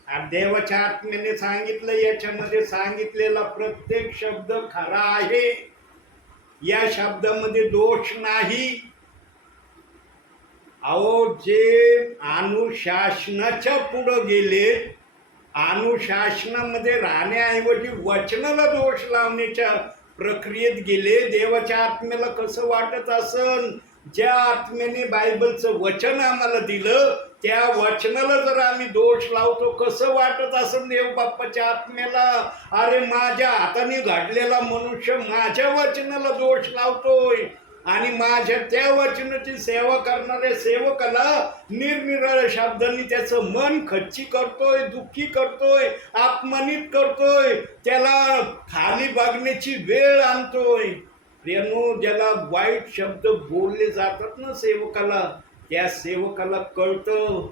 आणि देवाच्या आत्म्याने सांगितलं, याच्यामध्ये सांगितलेला प्रत्येक शब्द खरा आहे. या शब्दामध्ये दोष नाही. अहो, जे अनुशासनाच्या पुढे गेले, अनुशासनामध्ये राहण्याऐवजी वचनाला दोष लावण्याच्या प्रक्रियेत गेले, देवाच्या आत्म्याला कसं वाटत असन? ज्या आत्म्याने बायबलचं वचन आम्हाला दिलं, त्या वचनाला जर आम्ही दोष लावतो, कसं वाटत असन देव बाप्पाच्या आत्म्याला? अरे, माझ्या हाताने घडलेला मनुष्य माझ्या वचनाला दोष लावतोय आणि माझ्या त्या वचनाची सेवा करणाऱ्या सेवकाला निरनिराळ्या शब्दांनी त्याचं मन खच्ची करतोय, दुःखी करतोय, अपमानित करतोय, त्याला खाली बघण्याची वेळ आणतोय. प्रियानो, ज्याला वाईट शब्द बोलले जातात ना सेवकाला, त्या सेवकाला कळतं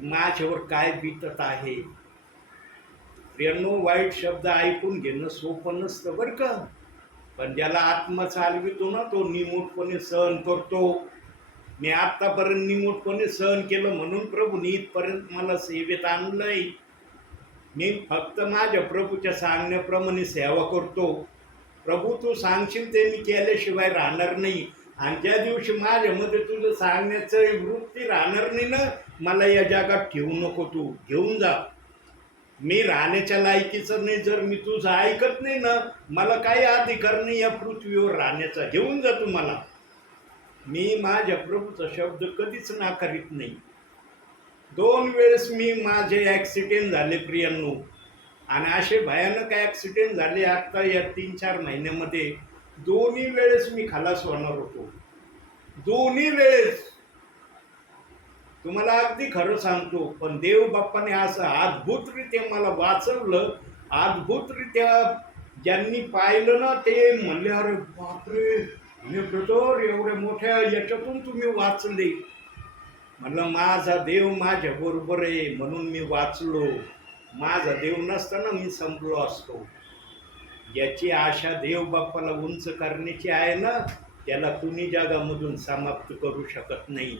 माझ्यावर काय बीतत आहे. प्रियानो, वाईट शब्द ऐकून घेणं सोपं नसतं बरं का. पण ज्याला आत्मा चालवितो ना, तो निमूटपणे सहन करतो. मी आतापर्यंत निमूटपणे सहन केलं म्हणून प्रभूने इथपर्यंत मला सेवेत आणलंय. मी फक्त माझ्या प्रभूच्या सांगण्याप्रमाणे सेवा करतो. प्रभू, तू सांगशील ते मी केल्याशिवाय राहणार नाही. आणि ज्या दिवशी माझ्यामध्ये तुझं सांगण्याचं वृत्ती राहणार नाही ना, मला या जगात ठेवू नको, तू घेऊन जा. मी राहण्याच्या लायकीचं नाही. जर मी तुझं ऐकत नाही ना, मला काही अधिकार नाही या पृथ्वीवर राहण्याचा. घेऊन जा तुम्हाला. मी माझ्या प्रभूचा शब्द कधीच नाकारित नाही. 2 वेळेस माझे ॲक्सिडेंट झाले प्रियांनो, आणि असे भयानक ॲक्सिडेंट झाले आता या 3-4 महिन्यामध्ये. दोन्ही वेळेस मी खलास होणार होतो. दोन्ही वेळेस. तुम्हाला अगदी खरं सांगतो. पण देव बाप्पाने असं अद्भुतरित्या मला वाचवलं. अद्भुतरित्या ज्यांनी पाहिलं ना, ते म्हणले, अरे बापरे, मी ब्रदर, एवढ्या मोठ्या याच्यातून तुम्ही वाचले. म्हणलं, माझा देव माझ्या बरोबर आहे म्हणून मी वाचलो. माझा देव नसताना मी संपलो असतो. ज्याची आशा देव बाप्पाला उंच करण्याची आहे ना, त्याला कुणी जगामधून समाप्त करू शकत नाही.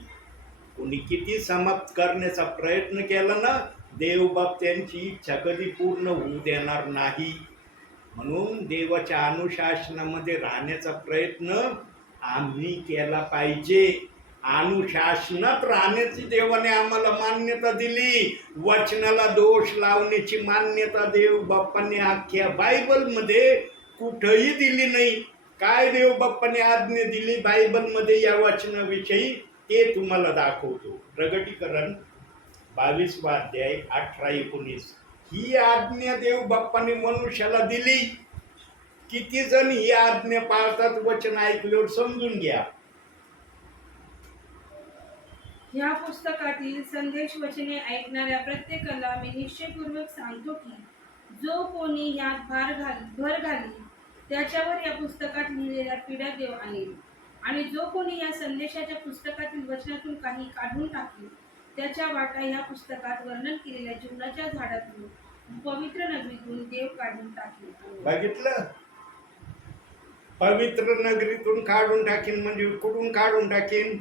कुणी किती समाप्त करण्याचा प्रयत्न केला ना, देवबाप त्यांची इच्छा कधी पूर्ण होऊ देणार नाही. म्हणून देवाच्या अनुशासनामध्ये राहण्याचा प्रयत्न आम्ही केला पाहिजे. अनुशासनात राहण्याची देवाने आम्हाला मान्यता दिली. वचनाला दोष लावण्याची मान्यता देव बाप्पाने अख्ख्या बायबलमध्ये कुठंही दिली नाही. काय देव बाप्पाने आज्ञा दिली बायबलमध्ये या वचनाविषयी ते तुम्हाला दाखवतो. प्रगटीकरण 22वा अध्याय 18-19. ही आज्ञा देव बाप्पाने मनुष्याला दिली. किती जण ही आज्ञा पाळतात वचन ऐकल्यावर समजून घ्या. ह्या पुस्तकातील संदेश वचने ऐकणाऱ्या प्रत्येकाला मी निश्चयपूर्वक सांगतो की जो कोणी यात भर घाली त्याच्यावर या पुस्तकात लिहिलेल्या पिढ्या देव आणेल. आणि जो कोणी या संदेशाच्या पुस्तकातील वचनातून काही काढून टाकेल त्याच्या वाटा या पुस्तकात वर्णन केलेल्या जीवनाच्या झाडातून पवित्र नगरीतून देव काढून टाकेल. बघितलं? पवित्र नगरीतून काढून टाकेन म्हणजे कुठून काढून टाकेन?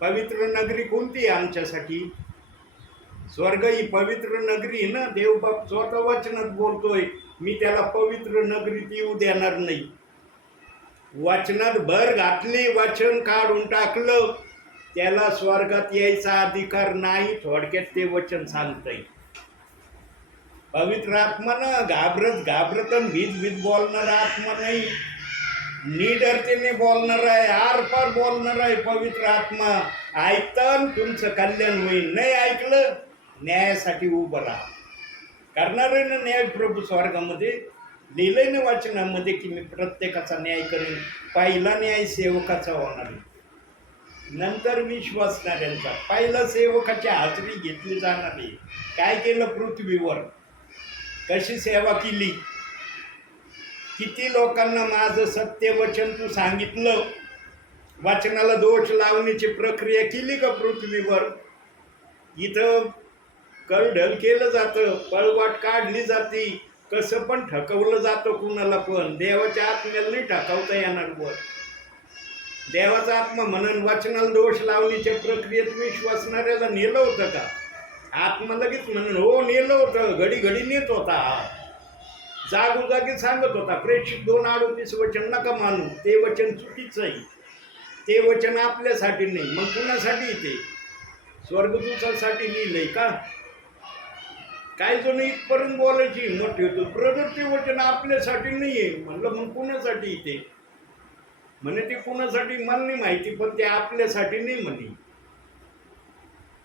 पवित्र नगरी कोणती आहे आमच्यासाठी? स्वर्ग ही पवित्र नगरी ना. देवबाप स्वतः वचनात बोलतोय, मी त्याला पवित्र नगरीत येऊ देणार नाही. वचनात भर घातली, वचन काढून टाकलं, त्याला स्वर्गात यायचा अधिकार नाही. थोडक्यात ते वचन सांगतंय. पवित्र आत्मा ना घाबरत आणि भीत बोलणारा आत्मा नाही, निडरतेने बोलणार आहे, आरपार बोलणार आहे पवित्र आत्मा. ऐकतं तुमचं कल्याण होईल, नाही ऐकलं न्यायासाठी उभं राहा. करणार आहे ना न्याय प्रभू स्वर्गामध्ये. लिहिलंय ना वाचनामध्ये की मी प्रत्येकाचा न्याय करेन. पहिला न्याय सेवकाचा होणार आहे, नंतर विश्वासणाऱ्यांचा. पहिला सेवकाची हाजरी घेतली जाणार आहे. काय केलं पृथ्वीवर, कशी सेवा केली, किती लोकांना माझं सत्य वचन तू सांगितलं, वचनाला दोष लावण्याची प्रक्रिया केली का पृथ्वीवर. इथं कलढल केलं जातं, पळवाट काढली जाते, कसं पण ठकवलं जातं कुणाला पण. देवाच्या आत्म्याला नाही ठकवता येणार. वर देवाचा आत्मा म्हणून वचनाला दोष लावण्याच्या प्रक्रियेत विश्वासणाऱ्याला नेलं होतं का. आत्मा लगेच म्हणून हो नेलं होतं, घडी नेत होता, जागोजागी सांगत होता. प्रेषित 2:38 वचन नका मानू, ते वचन चुकीचं आहे. ते वचन आपल्यासाठी नाही, मग कुणासाठी ते स्वर्गदूतासाठी लिहिलंय का. काही जण इथपर्यंत बोलायची हिंमत ठेवतो, ब्रदर ते वचन आपल्यासाठी नाही आहे. म्हणलं मग कुणासाठी ते म्हणे, ते कुणासाठी मला नाही माहिती, पण ते आपल्यासाठी नाही म्हणे.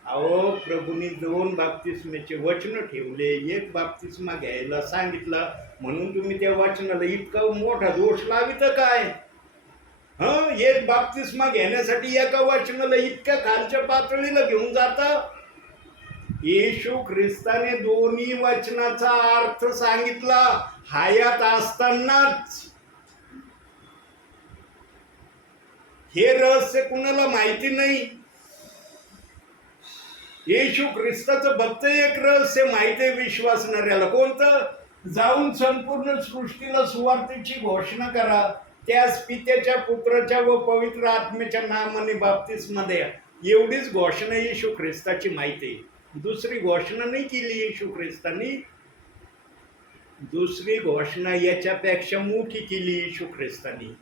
अहो प्रभूंनी 2 बाप्तिस्मेचे वचन ठेवले, एक बाप्तिस्मा घ्यायला सांगितलं, म्हणून तुम्ही त्या वचनाला इतका मोठा दोष लावित काय. एक बाप्तिस्मा घेण्यासाठी एका वचनाला इतक्या खालच्या पातळीला घेऊन जाता. येशू ख्रिस्ताने दोन्ही वचनाचा अर्थ सांगितला हयात असतानाच. हे रहस्य कुणाला माहिती नाही. येशू ख्रिस्ताचं फक्त एक रहस्य माहिती आहे विश्वासणाऱ्याला. कोणतं. जाऊन संपूर्ण सृष्टीला सुवार्तेची घोषणा करा, त्यास पित्याच्या, पुत्राच्या व पवित्र आत्म्याच्या नामाने बाप्तिस्मा द्या. एवढीच घोषणा येशू ख्रिस्ताची माहिती आहे. दुसरी घोषणा नाही केली येशू ख्रिस्तांनी. दुसरी घोषणा याच्यापेक्षा मोठी केली येशू ख्रिस्तांनी.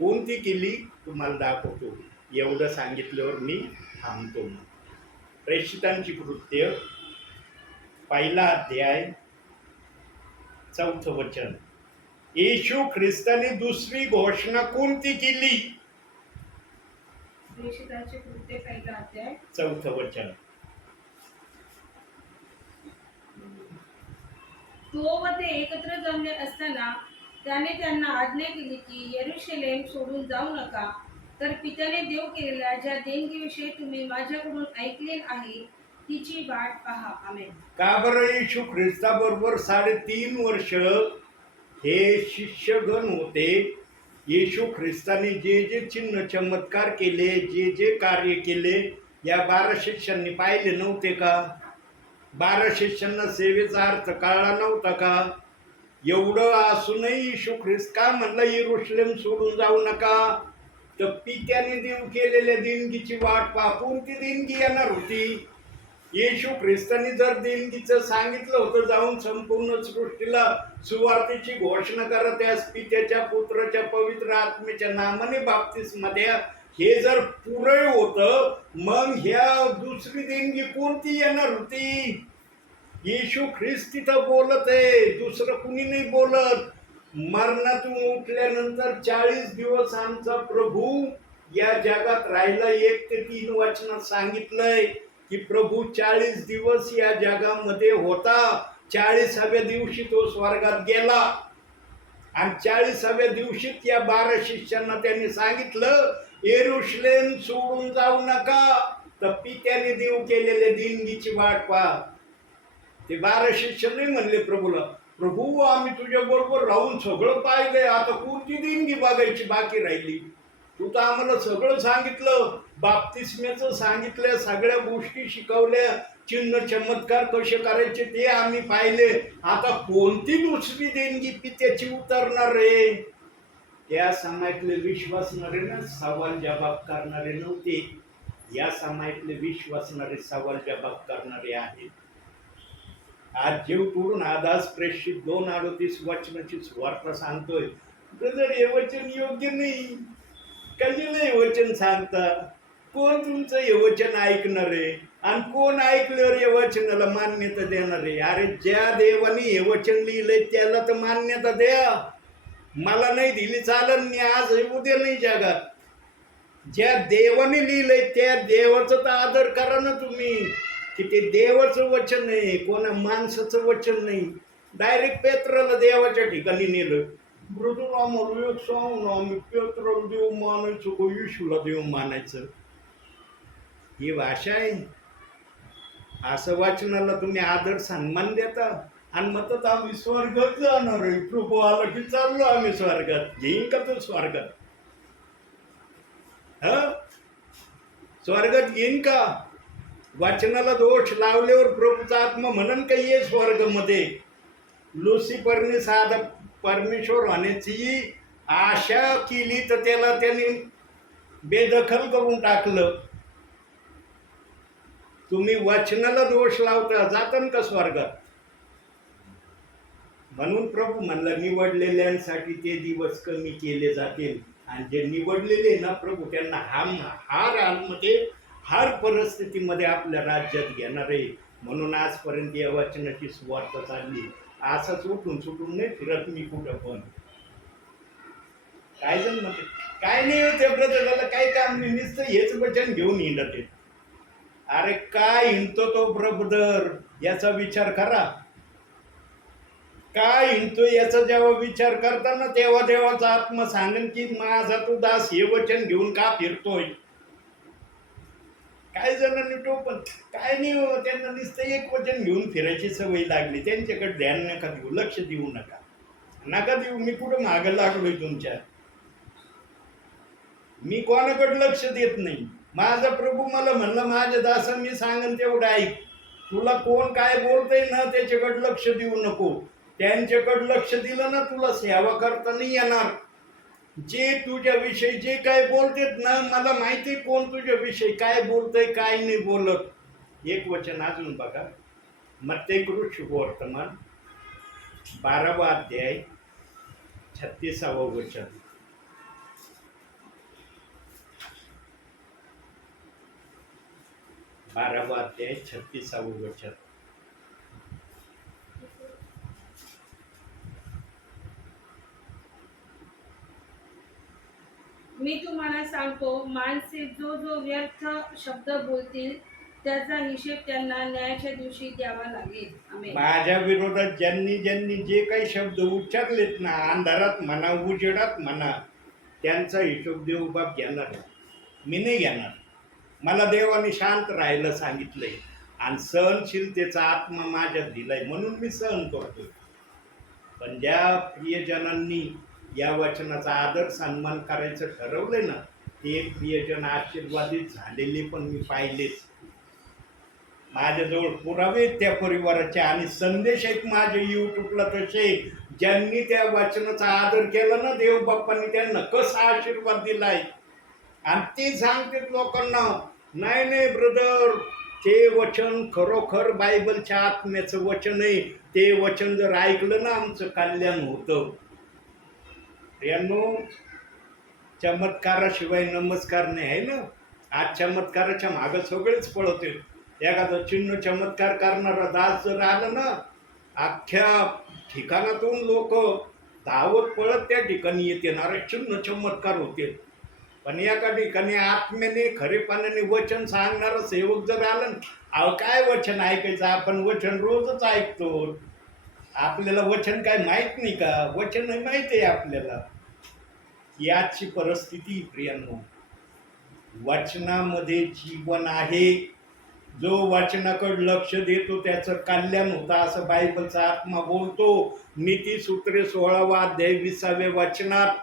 कोणती केली तुम्हाला दाखवतो. एवढं सांगितल्यावर मी थांबतो. प्रेषितांची कृत्य 1 अध्याय 4 वचन. येशू ख्रिस्ताने दुसरी घोषणा कोणती केली. प्रेषितांचे कृत्य 1 अध्याय 4 वचन. तो व ते एकत्र जमले असताना त्याने त्यांना आज्ञा केली की यरूशलेम सोडून जाऊ नका, तर पित्याने देव केलेल्या ज्या देणगीविषयी तुम्ही माझ्याकडून ऐकले आहे तिची वाट पहा. आमेन. का बरं येशू ख्रिस्ताबरोबर 3.5 वर्ष हे शिष्यगण होते. येशू ख्रिस्ताने जे जे चिन्ह चमत्कार केले, जे जे कार्य केले, या 12 शिष्यांनी पाहिले नव्हते का. 12 शिष्यांना सेवेचा अर्थ कळला नव्हता का. एवढं असूनही येशू ख्रिस्त का म्हणला यरूशलेम सोडून जाऊ नका, तर पित्याने देव केलेल्या देणगीची वाट पहा. कोणती देणगी येणार होती. येशू ख्रिस्तांनी जर देणगीचं सांगितलं होतं, जाऊन संपूर्ण सृष्टीला सुवार्तेची घोषणा करा, त्यास पित्याच्या, पुत्राच्या, पवित्र आत्म्याच्या नामाने बाप्तिस्मा द्या. हे जर पुरे होतं, मग ह्या दुसरी देणगी कोणती येणार होती. येशू ख्रिस्त तिथं बोलत आहे, दुसरं कुणी नाही बोलत. मरणातून उठल्यानंतर 40 दिवस आमचा प्रभू या जगात राहिला. 1 ते 3 वचनात सांगितलंय की प्रभू 40 दिवस या जगामध्ये होता. 40व्या दिवशी तो स्वर्गात गेला. आणि 40व्या दिवशी या 12 शिष्यांना त्यांनी सांगितलं, यरूशलेम सोडून जाऊ नका, तर पित्याने देव केलेल्या देणगीची वाट पहा. ते 12 शिष्य नाही म्हणले प्रभूला, प्रभू आम्ही तुझ्या बरोबर राहून सगळं पाहिलंय, आता कोणती देणगी बघायची बाकी राहिली. तू तर आम्हाला सगळं सांगितलं, बाप्तिस्म्याचं सांगितलं, सगळ्या गोष्टी शिकवल्या, चिन्ह चमत्कार कसे करायचे ते आम्ही पाहिले. आता कोणती दुसरी देणगी पित्याची उतरणार रे. त्या समाजातले विश्वासणारे ना सवाल जबाब करणारे नव्हते. या समाजातले विश्वासणारे सवाल जबाब करणारे आहेत. आज जीव तोडून आदास प्रेषित 2:38 वचनाची वार्ता सांगतोय. जर हे वचन योग्य नाही, कधी नाही वचन सांगता. कोण तुमचं हे वचन ऐकणार आहे. आणि कोण ऐकल्यावर या वचनाला मान्यता देणार आहे? अरे ज्या देवाने हे वचन लिहिलंय त्याला तर मान्यता द्या. मला नाही दिली चालन, मी आज उद्या नाही जगात. ज्या देवाने लिहिलंय त्या देवाचा तर आदर करा ना तुम्ही, की ते देवाचं वचन आहे, कोणा माणसाचं वचन नाही. डायरेक्ट पेत्राला देवाच्या ठिकाणी नेलं. ब्रदर आम्हाला एक सांग ना, आम्ही पेत्राला देव मानायचो का येशूला देव मानायचं? ही भाषा आहे? असं वचनाला तुम्ही आदर सन्मान देता आणि म्हणतात आम्ही स्वर्गात जाणार आहे, प्रभू आला की चाललो आम्ही स्वर्गात. घेईन का तो स्वर्गात? स्वर्गात येईन का? वचनाला दोष लावल्यावर प्रभूचा आत्मा म्हणन का ये स्वर्गमध्ये? लुसिफरने साधा परमेश्वर होण्याची आशा केली तर त्याला त्यांनी बेदखल करून टाकलं. तुम्ही वचनाला दोष लावता, जाता का स्वर्गात? म्हणून प्रभू म्हणला निवडलेल्यांसाठी ते दिवस कमी केले जातील. आणि जे निवडलेले ना प्रभू त्यांना हार हालमध्ये हर परिस्थितीमध्ये आपल्या राज्यात घेणार आहे. म्हणून आजपर्यंत या वचनाची सुवार्ता चालली. असंच उठून सुटून नाही फिरत मी कुठं पण. काय जण म्हणते काय नाही होते ब्रदराला काय काम नाही, नुसतं हेच वचन घेऊन हिंडत आहे. अरे काय हिंडतो तो ब्रदर याचा विचार करा. काय हिंडतो याचा जेव्हा विचार करताना तेव्हा देवाचा आत्मा सांगेन की माझा तू दास हे वचन घेऊन का फिरतोय. काय जणांनी टोपण काय नाही हो, त्यांना नुसतं एक वचन घेऊन फिरायची सवय लागली. त्यांच्याकडे ध्यान नका देऊ, लक्ष देऊ नका देऊ. मी कुठं मागं लागलोय तुमच्या? मी कोणाकडे लक्ष देत नाही. माझा प्रभू मला म्हणलं माझ्या दासा मी सांगन तेवढं ऐक. तुला कोण काय बोलतंय ना त्याच्याकडे लक्ष देऊ नको. त्यांच्याकडे लक्ष दिलं ना तुला सेवा करता नाही येणार. जे तुझ्याविषयी जे काय बोलतेत ना, मला माहिती कोण तुझ्याविषयी काय बोलतंय काय नाही बोलत. एक वचन अजून बघा, मत्ती शुभवर्तमान 12वा अध्याय 36वा वचन. बारावा अध्याय 36वा वचन. मी तुम्हाला सांगतो, माणसे जो व्यर्थ शब्द बोलतील त्याचा हिशेब त्यांना न्यायाच्या दिवशी द्यावा लागेल. आमेन. माझ्या विरोधात ज्यांनी जे काही शब्द उच्चारलेत ना, अंधारात म्हणा उजेडात म्हणा, त्यांचा हिशोब देव बाप घेणार. मी नाही घेणार. मला देवाने शांत राहायला सांगितलंय आणि सहनशीलतेचा आत्मा माझ्यात दिलाय म्हणून मी सहन करतोय. पण ज्या प्रियजनांनी या वचनाचा आदर सन्मान करायचं ठरवलंय ना, ते प्रियजन आशीर्वादित झालेले पण मी पाहिलेच. माझ्याजवळ पुरावे त्या परिवाराचे आणि संदेश आहेत माझ्या यूट्यूबला तसे. ज्यांनी त्या वचनाचा आदर केला ना देव बाप्पांनी त्यांना कसा आशीर्वाद दिलाय. आणि ते सांगते लोकांना नाही ब्रदर, ते वचन खरोखर बायबलच्या आत्म्याचं वचन आहे. ते वचन जर ऐकलं ना आमचं कल्याण होतं. यांनो, चमत्काराशिवाय नमस्कार नाही आहे ना. आज चमत्काराच्या मागं सगळेच पळवते. एखादा चिन्ह चमत्कार करणारा दास जर आला ना, अख्ख्या ठिकाणातून लोक धावत पळत त्या ठिकाणी येते. अरे चिन्ह चमत्कार होते. पण एका ठिकाणी आत्म्याने खरेपणाने वचन सांगणारा सेवक जर आला ना, अहो काय वचन ऐकायचं? आपण वचन रोजच ऐकतो. आपल्याला वचन काय माहीत नाही का? वचन माहिती आहे आपल्याला. याची परिस्थिती प्रियांनो. वचनामध्ये जीवन आहे. जो वचनाकडे लक्ष देतो त्याचं कल्याण होतं असं बायबलचा आत्मा बोलतो. नीतिसूत्रे 16वा अध्याय 20व्या वचनात.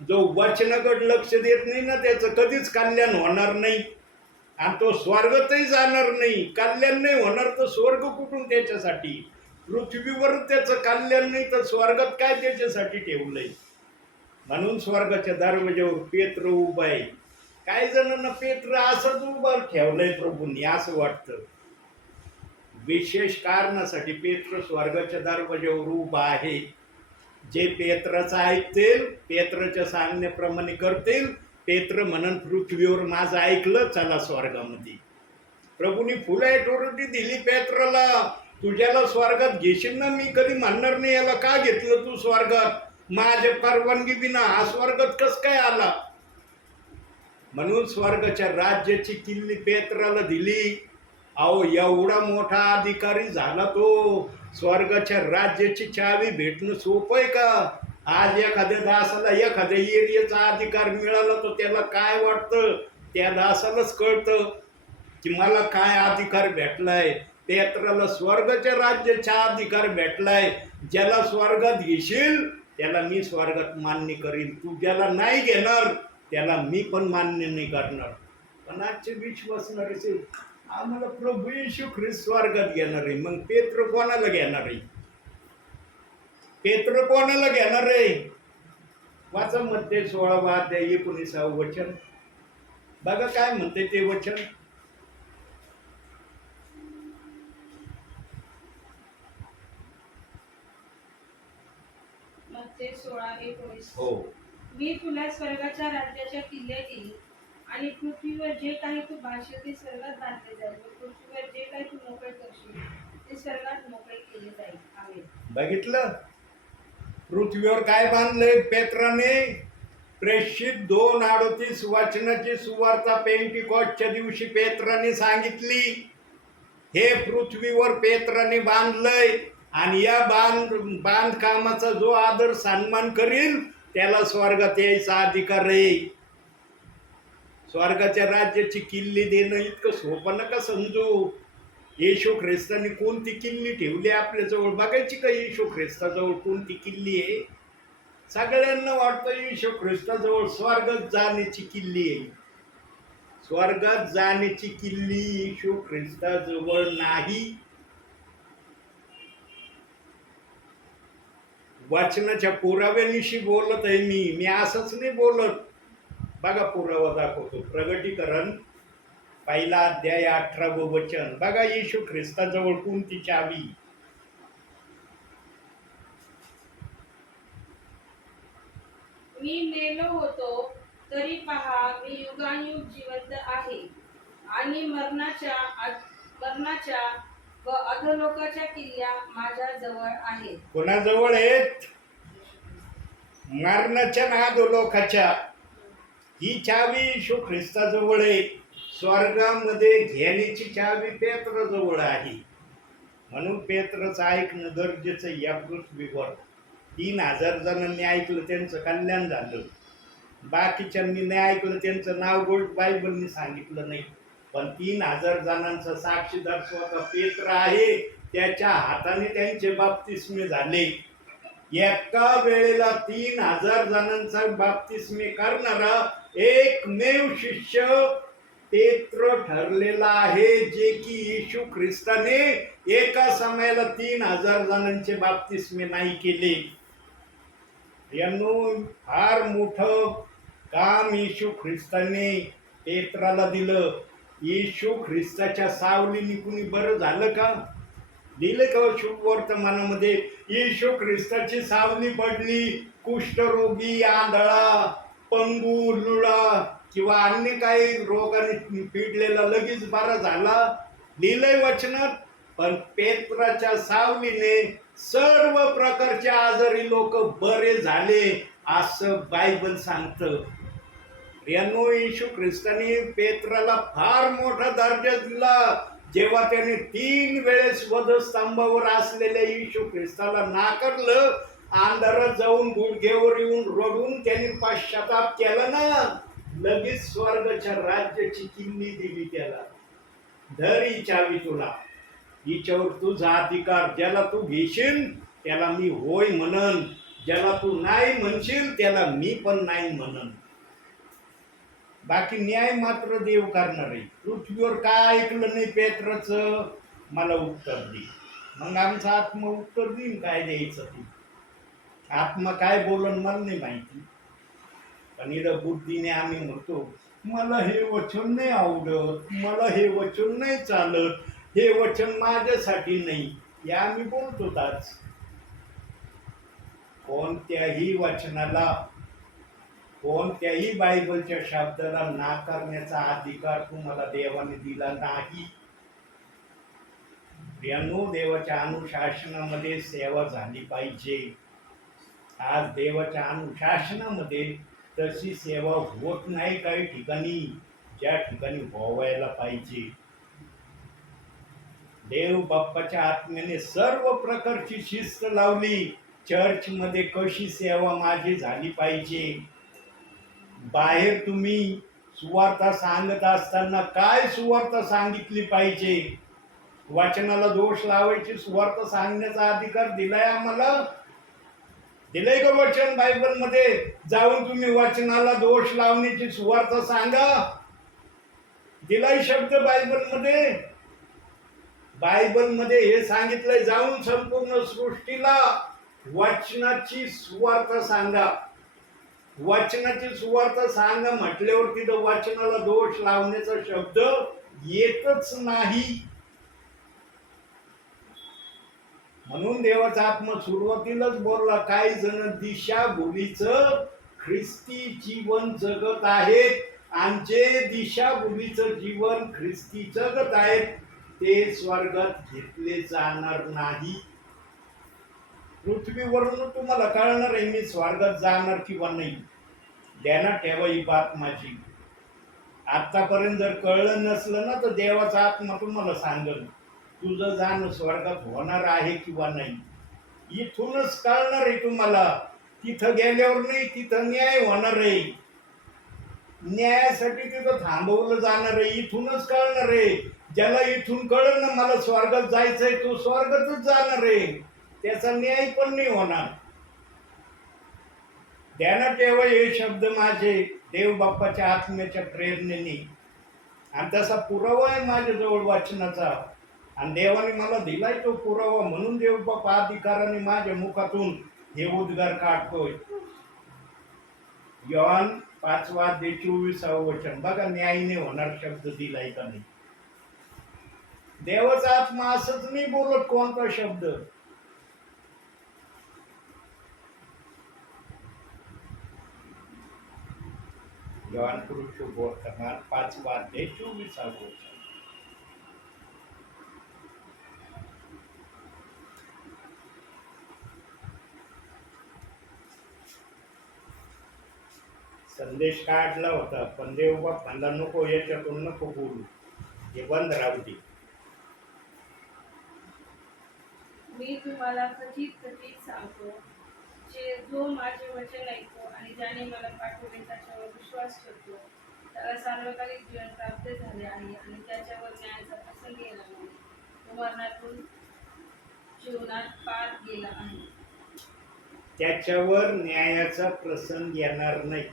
जो वचनाकडे लक्ष देत नाही ना त्याचं कधीच कल्याण होणार नाही आणि तो स्वर्गातही जाणार नाही. कल्याण नाही होणार तर स्वर्ग कुठून त्याच्यासाठी? पृथ्वीवर त्याचं कल्याण नाही तर स्वर्गात काय त्याच्यासाठी ठेवलंय? म्हणून स्वर्गाच्या दरवाज्यावर पेत्र उभा आहे. काही जणांना पेत्र असंच उभं ठेवलंय प्रभूंनी असं वाटतं. विशेष कारणासाठी पेत्र स्वर्गाच्या दरवाज्यावर उभा आहे. जे पेत्राचं ऐकतील, पेत्राच्या सांगण्याप्रमाणे करतील, पेत्र म्हणून पृथ्वीवर माझं ऐकलं, चला स्वर्गामध्ये. प्रभूने फुल ऑथॉरिटी दिली पेत्राला. तुझ्याला स्वर्गात घेशील ना, मी कधी म्हणणार नाही याला का घेतलं तू स्वर्गात, माझ्या परवानगी बिना हा स्वर्गात कस काय आला. म्हणून स्वर्गाच्या राज्याची किल्ली पेत्राला दिली. अहो एवढा मोठा अधिकारी झाला तो, स्वर्गाच्या राज्याची चावी भेटणं सोपं आहे का. आज एखाद्या दासाला एखाद्या एरियाचा अधिकार मिळाला तर त्याला काय वाटतं, त्या दासालाच कळतं की मला काय अधिकार भेटलाय. पेत्राला स्वर्गाच्या राज्याचा अधिकार भेटलाय. ज्याला स्वर्गात घेशील त्याला मी स्वर्गात मान्य करीन, तू ज्याला नाही घेणार त्याला मी पण मान्य नाही करणार. पण आजचे विश्वासणारे असेल आम्हाला प्रभू येशू ख्रिस्त स्वर्गात घेणार आहे. मग पेत्र कोणाला घेणार आहे, पेत्र कोणाला घेणार आहे. वाचा मत्ते 16:19 वचन, बघा काय म्हणते ते वचन. मत्ते 16:19. हो, मी तुला स्वर्गाच्या राज्याच्या किल्ल्या देईल आणि पृथ्वीवर जे काही तू बांधशील ते स्वर्गात बांधले जाईल व पृथ्वीवर जे काही तू मोकळे करशील ते स्वर्गात मोकळे केले जाईल. आमेन. बघितलं पृथ्वीवर काय बांधलंय पेत्राने. प्रेषित 2:38 वचनाची सुवार्ता पेंटिकॉस्टच्या दिवशी पेत्राने सांगितली. हे पृथ्वीवर पेत्राने बांधलंय आणि या बांधकामाचा जो आदर सन्मान करील त्याला स्वर्गात यायचा अधिकार आहे. स्वर्गाच्या राज्याची किल्ली देणं इतकं सोपं नका समजू. येशू ख्रिस्ताने कोणती किल्ली ठेवली आपल्याजवळ, बघायची का येशू ख्रिस्ताजवळ कोणती किल्ली आहे. सगळ्यांना वाटतं येशू ख्रिस्ताजवळ स्वर्गात जाण्याची किल्ली आहे. स्वर्गात जाण्याची किल्ली येशू ख्रिस्ताजवळ नाही. वाचनाच्या पुराव्यानिशी बोलत आहे मी असंच नाही बोलत. बघा पुरावा दाखवतो. प्रगटीकरण 1:18 वचन बघा. येशू ख्रिस्ताजवळ कोणती चावी. मी मेलो होतो तरी पहा मी युगानुयुग जिवंत आहे आणि मरणाच्या व अधोलोकाच्या किल्ल्या माझ्या जवळ आहेत. कोणाजवळ आहेत. मरणाच्या ना अधोलोकाच्या. ही चावी येशू ख्रिस्ताजवळ आहे. स्वर्गामध्ये घेण्याची चावी पेत्राजवळ आहे. म्हणून पेत्रच ऐकणं गरजेचं. या पृथ्वीवर 3000 जणांनी ऐकलं त्यांचं कल्याण झालं. बाकीच्यांनी नाही ऐकलं त्यांचं नाव गोल्ड बायबलनी सांगितलं नाही. पण 3000 जणांचा साक्षीदार स्वतः पेत्र आहे. त्याच्या हाताने त्यांचे बाप्तिस्मे झाले. एका वेळेला 3000 जणांचा बाप्तिस्मे करणारा एकमेव शिष्य पेत्र ठरलेला आहे, जे की येशू ख्रिस्ताने एका समयाला 3000 जणांचे बाप्तिस्मे नाही केले. यांनो फार मोठं काम येशू ख्रिस्ताने पेत्राला दिलं. येशू ख्रिस्ताच्या सावलीने कुणी बरं झालं का. लिहिलं का शुभ वर्तमानामध्ये. येशू ख्रिस्ताची सावली पडली. कुष्ठरोगी, आंधळा, पंगू, लुळा किंवा अन्य काही रोगाने पिडलेला लगेच बरा झाला. लिहिलंय वचनात. पण पेत्राच्या सावलीने सर्व प्रकारचे आजारी लोक बरे झाले असं बायबल सांगतं. यांनो येशू ख्रिस्ताने पेत्राला फार मोठा दर्जा दिला. जेव्हा त्याने 3 वेळेस वधस्तंभावर असलेल्या येशू ख्रिस्ताला नाकारलं, अंधारात जाऊन गुडघ्यावर येऊन रडून त्यांनी पश्चाताप केला ना, लगेच स्वर्गाच्या राज्याची किल्ली दिली त्याला. धर ही चावी तुला, हिच्यावर तुझा अधिकार. ज्याला तू घेशील त्याला मी होय म्हणन, ज्याला तू नाही म्हणशील त्याला मी पण नाही म्हणन. बाकी न्याय मात्र देव करणार आहे. पृथ्वीवर काय ऐकलं नाही पेत्राचं, मला उत्तर दे. मग आमचा आत्मा उत्तर देईन काय द्यायचं ते. आत्मा काय बोलन मला नाही माहिती. पण इथं बुद्धीने आम्ही म्हणतो मला हे वचन नाही आवडत, मला हे वचन नाही चालत, हे वचन माझ्यासाठी नाही, या आम्ही बोलतो. आज कोणत्याही वचनाला, कोणत्याही बायबलच्या शब्दाला नाकारण्याचा अधिकार तुम्हाला देवाने दिला नाही. प्रियांनो, देवाच्या अनुशासनामध्ये सेवा झाली पाहिजे. आज देवाच्या अनुशासनामध्ये तशी सेवा होत नाही काही ठिकाणी, ज्या ठिकाणी व्हायला पाहिजे. देव बाप्पाच्या आत्म्याने सर्व प्रकारची शिस्त लावली. चर्चमध्ये कशी सेवा माझी झाली पाहिजे. बाहेर तुम्ही सुवार्ता सांगत असताना काय सुवार्ता सांगितली पाहिजे. वचनाला दोष लावायची सुवार्ता सांगण्याचा अधिकार दिलाय आम्हाला. दिलंय का वचन बायबलमध्ये? जाऊन तुम्ही वचनाला दोष लावण्याची सुवार्ता सांगा. दिलाय शब्द बायबलमध्ये. बायबलमध्ये हे सांगितलंय, जाऊन संपूर्ण सृष्टीला वचनाची सुवार्ता सांगा. वचनाची सुवार्ता सांगा म्हटल्यावर तिथं वचनाला दोष लावण्याचा शब्द येतच नाही. म्हणून देवाचा आत्मा सुरुवातीलाच बोलला, काही जण दिशाभूलीचं ख्रिस्ती जीवन जगत आहेत. आणि जे दिशाभूलीचं जीवन ख्रिस्ती जगत आहेत ते स्वर्गात घेतले जाणार नाही. पृथ्वीवरून तुम्हाला कळणार आहे मी स्वर्गात जाणार किंवा नाही. ध्यानात ठेवा ही बात माझी. आतापर्यंत जर कळलं नसलं ना तर देवाचा आत्मा तुम्हाला सांगेल तुझं जाणं स्वर्गात होणार आहे किंवा नाही. इथूनच कळणार आहे तुम्हाला. तिथं गेल्यावर नाही, तिथं न्याय होणार आहे. न्यायासाठी तिथं थांबवलं जाणार आहे. इथूनच कळणार आहे. ज्याला इथून कळलं ना मला स्वर्गात जायचंय तो स्वर्गातच जाणार आहे. त्याचा न्याय पण नाही होणार. ध्यानात ठेवा हे शब्द माझे देव बाप्पाच्या आत्म्याच्या प्रेरणेने. आणि तसा पुरावा आहे माझ्याजवळ वचनाचा. आणि देवाने मला दिलाय तो पुरावा. म्हणून देव बाप्पा अधिकाराने माझ्या मुखातून हे उद्गार काढतोय. योहान 5:24 वचन बघा. न्यायने होणार शब्द दिलाय का नाही. देवाचा आत्मा असंच नाही बोलत कोणता शब्द. योहान वर्तमान 5:24 वचन. संदेश काढला होता पण देव बाप्पाला नको, याच्यातून नको बोलू, हे बंद राहू दे. मी तुम्हाला खचित सांगतो, जो माझे वचन ऐकतो आणि ज्याने मला पाठवले त्याच्यावर विश्वास करतो त्याला सार्वकालिक जीवन प्राप्त झाले आहे आणि त्याच्यावर न्यायाचा प्रसंग येणार नाही. तो मरणातून जीवनात पार गेला आहे. त्याच्यावर न्यायाचा प्रसंग येणार नाही.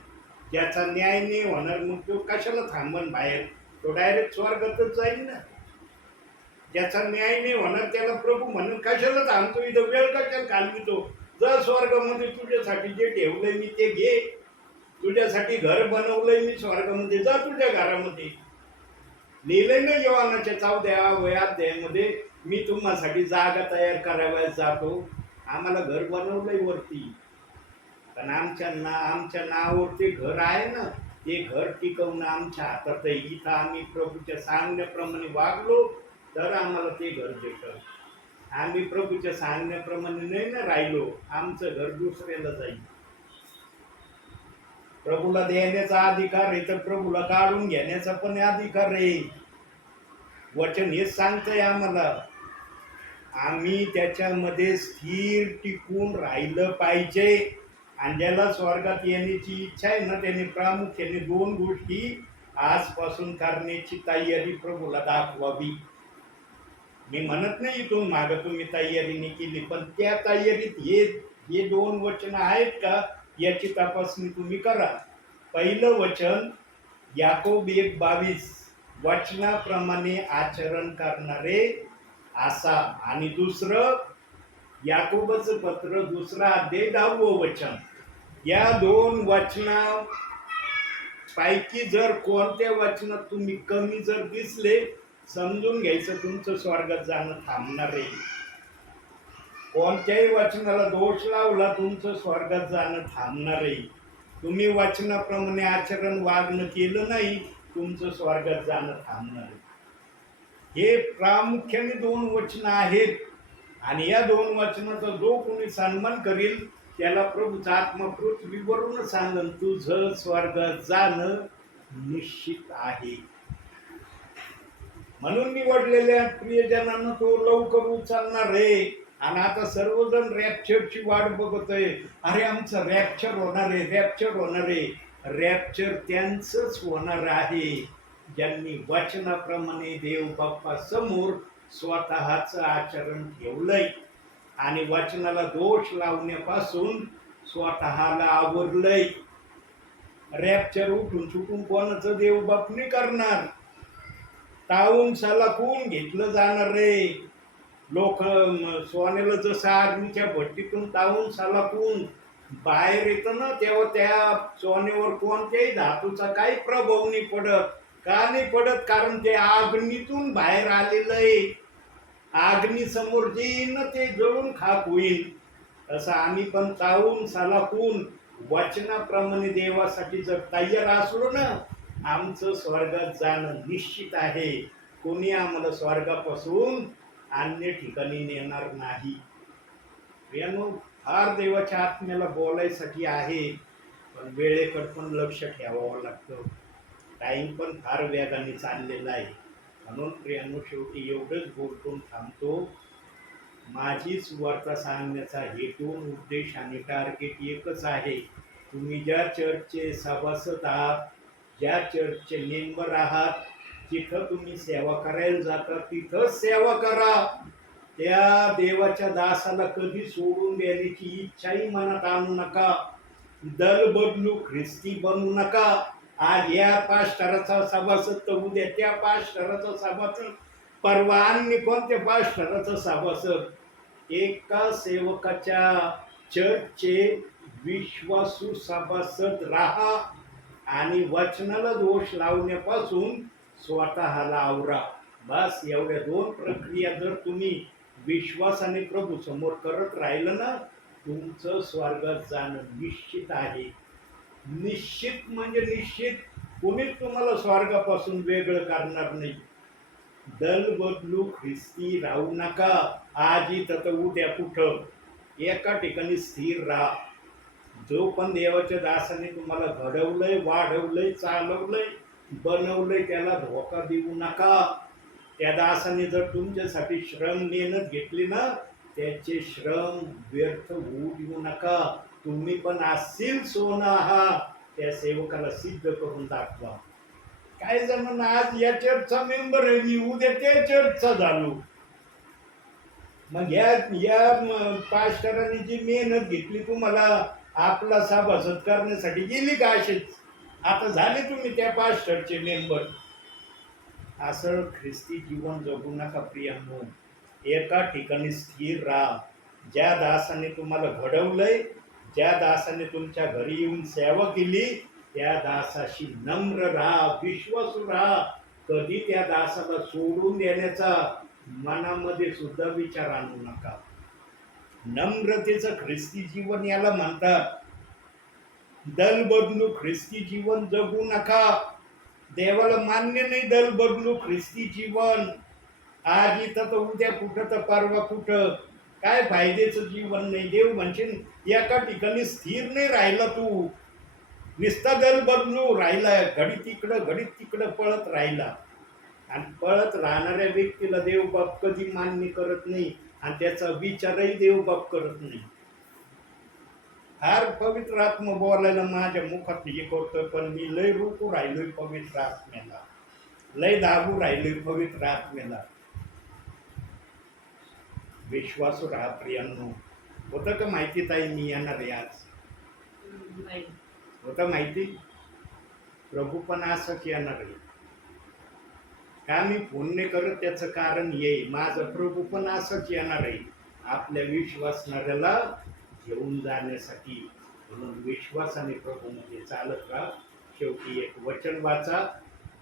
ज्याचा न्याय नाही होणार मग तो कशाला थांबन बाहेर? तो डायरेक्ट स्वर्गातच जाईल ना. ज्याचा न्याय नाही होणार त्याला प्रभू म्हणून कशाला थांबतो इथं? वेळ कशाला घालवितो? जा स्वर्गामध्ये, तुझ्यासाठी जे ठेवलंय मी ते घे. तुझ्यासाठी घर बनवलंय मी स्वर्गामध्ये, जा तुझ्या घरामध्ये. लिहिलंय ना योहानाच्या 4व्या अध्यायामध्ये, मी तुम्हासाठी जागा तयार करावयास जातो. आम्हाला घर बनवलंय वरती, पण आमच्या नावावरती घर आहे ना, ते घर टिकवणं आमच्या हातात आहे. इथं आम्ही प्रभूच्या सांगण्याप्रमाणे वागलो तर आम्हाला ते घर भेटल. आम्ही प्रभूच्या सांगण्याप्रमाणे नाही ना राहिलो, आमचं घर दुसऱ्याला जाईल. प्रभूला देण्याचा अधिकार आहे तर प्रभूला काढून घेण्याचा पण अधिकार आहे. वचन हेच सांगतंय आम्हाला. आम्ही त्याच्यामध्ये स्थिर टिकून राहिलं पाहिजे. आणि ज्याला स्वर्गात येण्याची इच्छा आहे ना त्याने प्रामुख्याने 2 गोष्टी आजपासून करण्याची तयारी प्रभूला दाखवावी. मी म्हणत नाही इथून मागं तुम्ही तयारीने केली, पण त्या तयारीत हे 2 वचन आहेत का याची तपासणी तुम्ही करा. पहिलं वचन याकोब 1:22, वचनाप्रमाणे आचरण करणारे असा. आणि दुसरं याकोबाचं पत्र 2 अध्याय 10 वचन. या 2 वचना पैकी जर कोणत्या वचनात तुम्ही कमी जर दिसले, समजून घ्यायचं तुमचं स्वर्गात जाणं थांबणार आहे. कोणत्याही वचनाला दोष लावला तुमचं स्वर्गात जाणं थांबणार आहे. तुम्ही वचनाप्रमाणे आचरण वागणं केलं नाही, तुमचं स्वर्गात जाणं थांबणार आहे. हे प्रामुख्याने 2 वचनं आहेत आणि या 2 वचनाचा जो कोणी सन्मान करील त्याला प्रभूचा आत्मा पृथ्वीवरून सांगन तुझं स्वर्गात जाणं निश्चित आहे. म्हणून निवडलेल्या प्रियजनांना तो लवकर उचलणार आहे. आणि आता सर्वजण रॅप्चरची वाट बघतोय. अरे आमचं रॅप्चर होणार आहे, रॅप्चर होणार आहे. रॅप्चर त्यांचंच होणार आहे ज्यांनी वचनाप्रमाणे देव बाप्पा समोर स्वतःचं आचरण ठेवलंय आणि वचनाला दोष लावण्यापासून स्वतःला आवरलंय. रॅप्चर उठून सुटून कोणाचं देव बाप नाही करणार. तावून सलाखून घेतलं जाणार रे. लोक सोन्याला जसं अग्नीच्या भट्टीतून तावून सलाखून बाहेर येतं ना, तेव्हा त्या सोन्यावर कोणत्याही धातूचा काही प्रभाव नाही पडत. का नाही पडत? कारण ते अग्नीतून बाहेर आलेलं आहे. अग्नी समोर जे येईल ना ते जळून खाक होईल. तसं आम्ही पण तावून सलाखून वचनाप्रमाणे देवासाठी जर तयार असलो ना, आमचं स्वर्गात जाणं निश्चित आहे. कोणी आम्हाला स्वर्गापासून अन्य ठिकाणी नेणार नाही. प्रियानो, फार देवाच्या आत्म्याला बोलायसाठी आहे, पण वेळेकडे पण लक्ष ठेवावं लागतं. टाईम पण फार वेगाने चाललेला आहे. म्हणून प्रियानो, शेवटी एवढंच बोलून थांबतो. माझी सुवार्ता सांगण्याचा हेतू, उद्देश आणि टार्गेट एकच आहे. तुम्ही ज्या चर्चचे सभासद आहात, ज्या चर्चचे मेंबर आहात, जिथं तुम्ही सेवा करायला जाता तिथंच सेवा करा. त्या देवाच्या दासाला कधी सोडून देण्याची इच्छाही मनात आणू नका. दल बदलू ख्रिस्ती बनू नका. आज या पास्टराचा सभासद तर उद्या त्या पास्टराचा सभासद, परवा आणि कोणत्या पास्टराचा सभासद. एका सेवकाच्या चर्चचे विश्वासू सभासद राहा आणि वचनाला दोष लावण्यापासून स्वतःला आवरा. बस एवढ्या 2 प्रक्रिया जर तुम्ही विश्वासाने प्रभू समोर करत राहिलं ना, तुमचं स्वर्गात जाणं निश्चित आहे. निश्चित म्हणजे निश्चित. कोणीच तुम्हाला स्वर्गापासून वेगळं करणार नाही. दल बदलू ख्रिस्ती राहू नका. आज इथं तर उद्या कुठं. एका ठिकाणी स्थिर राहा. जो पण देवाच्या दासाने तुम्हाला घडवलंय, वाढवलंय, चालवलंय, बनवलंय, त्याला धोका देऊ नका. त्या दासाने जर तुमच्यासाठी श्रम मेहनत घेतली ना, त्याचे श्रम व्यर्थ होऊ देऊ नका. तुम्ही पण असील सोनं आहात. त्या सेवकाला सिद्ध करून दाखवा. काय जण आज या चर्चचा मेंबर आहे मी, उद्या त्या चर्चचा झालो. मग या पास्टरांनी जी मेहनत घेतली तुम्हाला आपला सभासद करण्यासाठी, गेली का अशीच? आता झाले तुम्ही त्या पास्टरचे मेंबर. असं ख्रिस्ती जीवन जगू नका प्रियांनो. एका ठिकाणी स्थिर राहा. ज्या दासाने तुम्हाला घडवलंय, ज्या दासाने तुमच्या घरी येऊन सेवा केली, त्या दासाशी नम्र राहा, विश्वासू राहा. कधी त्या दासाला सोडून देण्याचा मनामध्ये सुद्धा विचार आणू नका. नम्रतेचं ख्रिस्ती जीवन याला म्हणतात. दल बदलू ख्रिस्ती जीवन जगू नका. देवाला मान्य नाही दल बदलू ख्रिस्ती जीवन. आज इथं तर उद्या कुठं तर परवा कुठं. काय फायद्याचं जीवन नाही. देव म्हणशील एका ठिकाणी स्थिर नाही राहिला तू. नुसता दल बदलू राहिला, घडी तिकडं पळत राहिला. आणि पळत राहणाऱ्या व्यक्तीला देवबाप कधी मान्य करत नाही आणि त्याचा विचारही देवबाप करत नाही. फार पवित्र आत्मा बोलायला माझ्या मुखात हे करतोय, पण मी लय रुकू राहिलोय पवित्र आत्म्याला, लय दाबू राहिलोय पवित्र आत्म्याला. विश्वासू राहा प्रियांनो. होतं का माहिती ताई मी येणार आहे आज? होतं माहिती? प्रभू पण असंच येणार आहे. का मी फोन नाही करत त्याचं कारण येईल. माझं प्रभू पण असंच येणार आहे आपल्या विश्वासणाऱ्याला घेऊन जाण्यासाठी. म्हणून विश्वासाने प्रभूमध्ये चालत राहा. शेवटी एक वचन वाचा,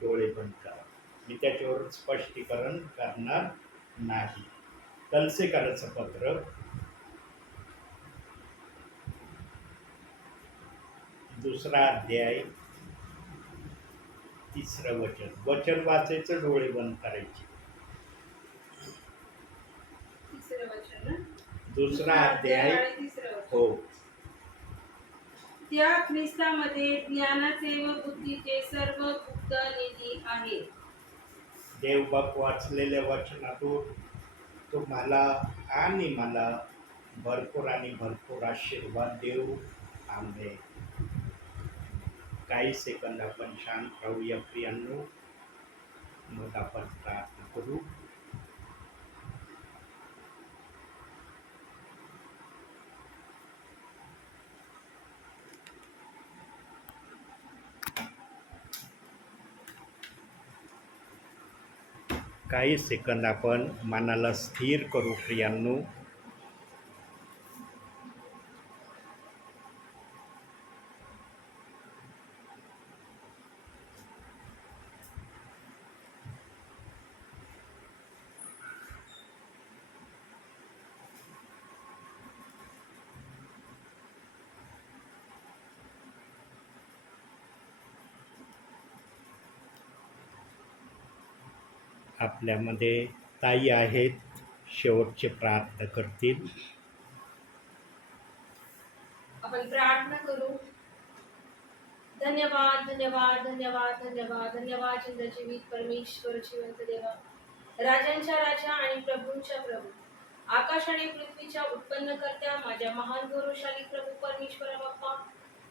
डोळे बंद करा. मी त्याच्यावर स्पष्टीकरण करणार नाही. कलसेकराचं पत्र 2रा अध्याय 3रं वचन. वचन वाचायचं, डोळे बंद करायचे. दुसरा अध्याय आणि 3रं वचन. हो. त्या ख्रिस्तामध्ये ज्ञानाचे व बुद्धीचे सर्व गुप्त निधी आहे. देवबाप वाचलेल्या वचनातून तुम्हाला आणि मला भरपूर आणि भरपूर आशीर्वाद देऊ. आमेन. काही सेकंद आपण शांत राहूया प्रियांनो. मग आपण प्रार्थना करू. काही सेकंद आपण मनाला स्थिर करू प्रियांनो. आपल्यामध्ये ताई आहेत, शेवटचे प्रार्थना करतील. आपण प्रार्थना करू. धन्यवाद धन्यवाद धन्यवाद धन्यवाद धन्यवाद चंद्रजीवित परमेश्वर जिवंत देवा, राजांच्या राजा आणि प्रभूंच्या प्रभू, आकाश आणि पृथ्वीच्या उत्पन्न करत्या माझ्या महान गौरवशाली प्रभू परमेश्वरा बाप्पा,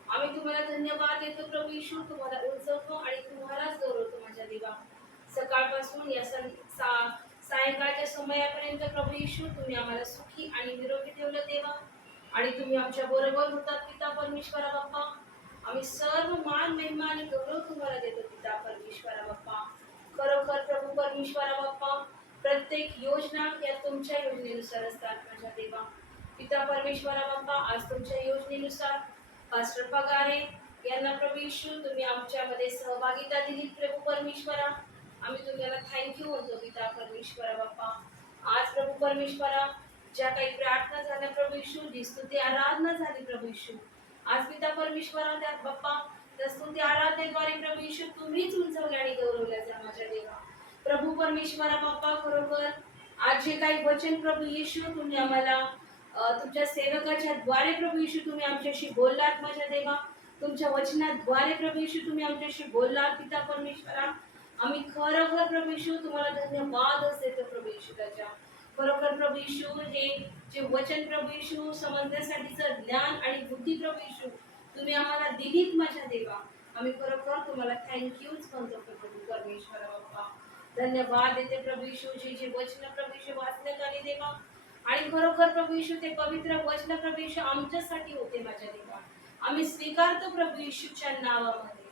आम्ही तुम्हाला धन्यवाद देतो प्रभू येशू. तुम्हाला उंचवतो आणि तुम्हालाच गौरवतो माझ्या देवा. सकाळपासून या सायंकाळच्या समयापर्यंत प्रभू येशू तुम्ही आम्हाला सुखी आणि निरोगी ठेवलं देवा, आणि तुम्ही आमच्या बरोबर होतात पिता परमेश्वरा बाप्पा. आम्ही सर्व मान महिमा आणि गौरव तुम्हाला देतो पिता परमेश्वरा बाप्पा. खरोखर प्रभू परमेश्वरा बाप्पा, प्रत्येक योजना या तुमच्या योजनेनुसार असतात माझ्या देवा. पिता परमेश्वरा बाप्पा, आज तुमच्या योजनेनुसार पास्टर पगारे यांना प्रभू येशू तुम्ही आमच्यामध्ये सहभागिता दिली प्रभू परमेश्वरा. आम्ही तुम्हाला थँक्यू म्हणतो पिता परमेश्वरा बाप्पा. आज प्रभू परमेश्वरा, ज्या काही प्रार्थना झाल्या प्रभू येशू, जी स्तुती आराधना झाली प्रभू येशू, आज पिता परमेश्वरा त्या बाप्पा त्या स्तुती आराधनेद्वारे प्रभू येशू तुम्हीच उंचवल्या आणि गौरवल्या जा माझ्या देवा. प्रभू परमेश्वरा बाप्पा, खरोखर आज जे काही वचन प्रभू येशू तुम्ही आम्हाला तुमच्या सेवकाच्या द्वारे प्रभू येशू तुम्ही आमच्याशी बोललात माझ्या देवा. तुमच्या वचनाद्वारे प्रभू येशू तुम्ही आमच्याशी बोललात पिता परमेश्वरा. आम्ही खरोखर प्रभू येशू तुम्हाला धन्यवाद देतो प्रभू येशू त्याच्या. खरोखर प्रभू येशू हे जे वचन प्रभू येशू समजण्यासाठीचं ज्ञान आणि बुद्धी प्रभू येशू तुम्ही आम्हाला दिलीत माझ्या देवा. आम्ही खरोखर तुम्हाला थँक्यूच म्हणतो प्रभू परमेश्वरा बाप्पा. धन्यवाद देते प्रभू येशू जे वचन प्रभू येशू वाचण्यात आले देवा, आणि खरोखर प्रभू येशू ते पवित्र वचन प्रभू येशू आमच्यासाठी होते माझ्या देवा. आम्ही स्वीकारतो प्रभू येशूच्या नावामध्ये.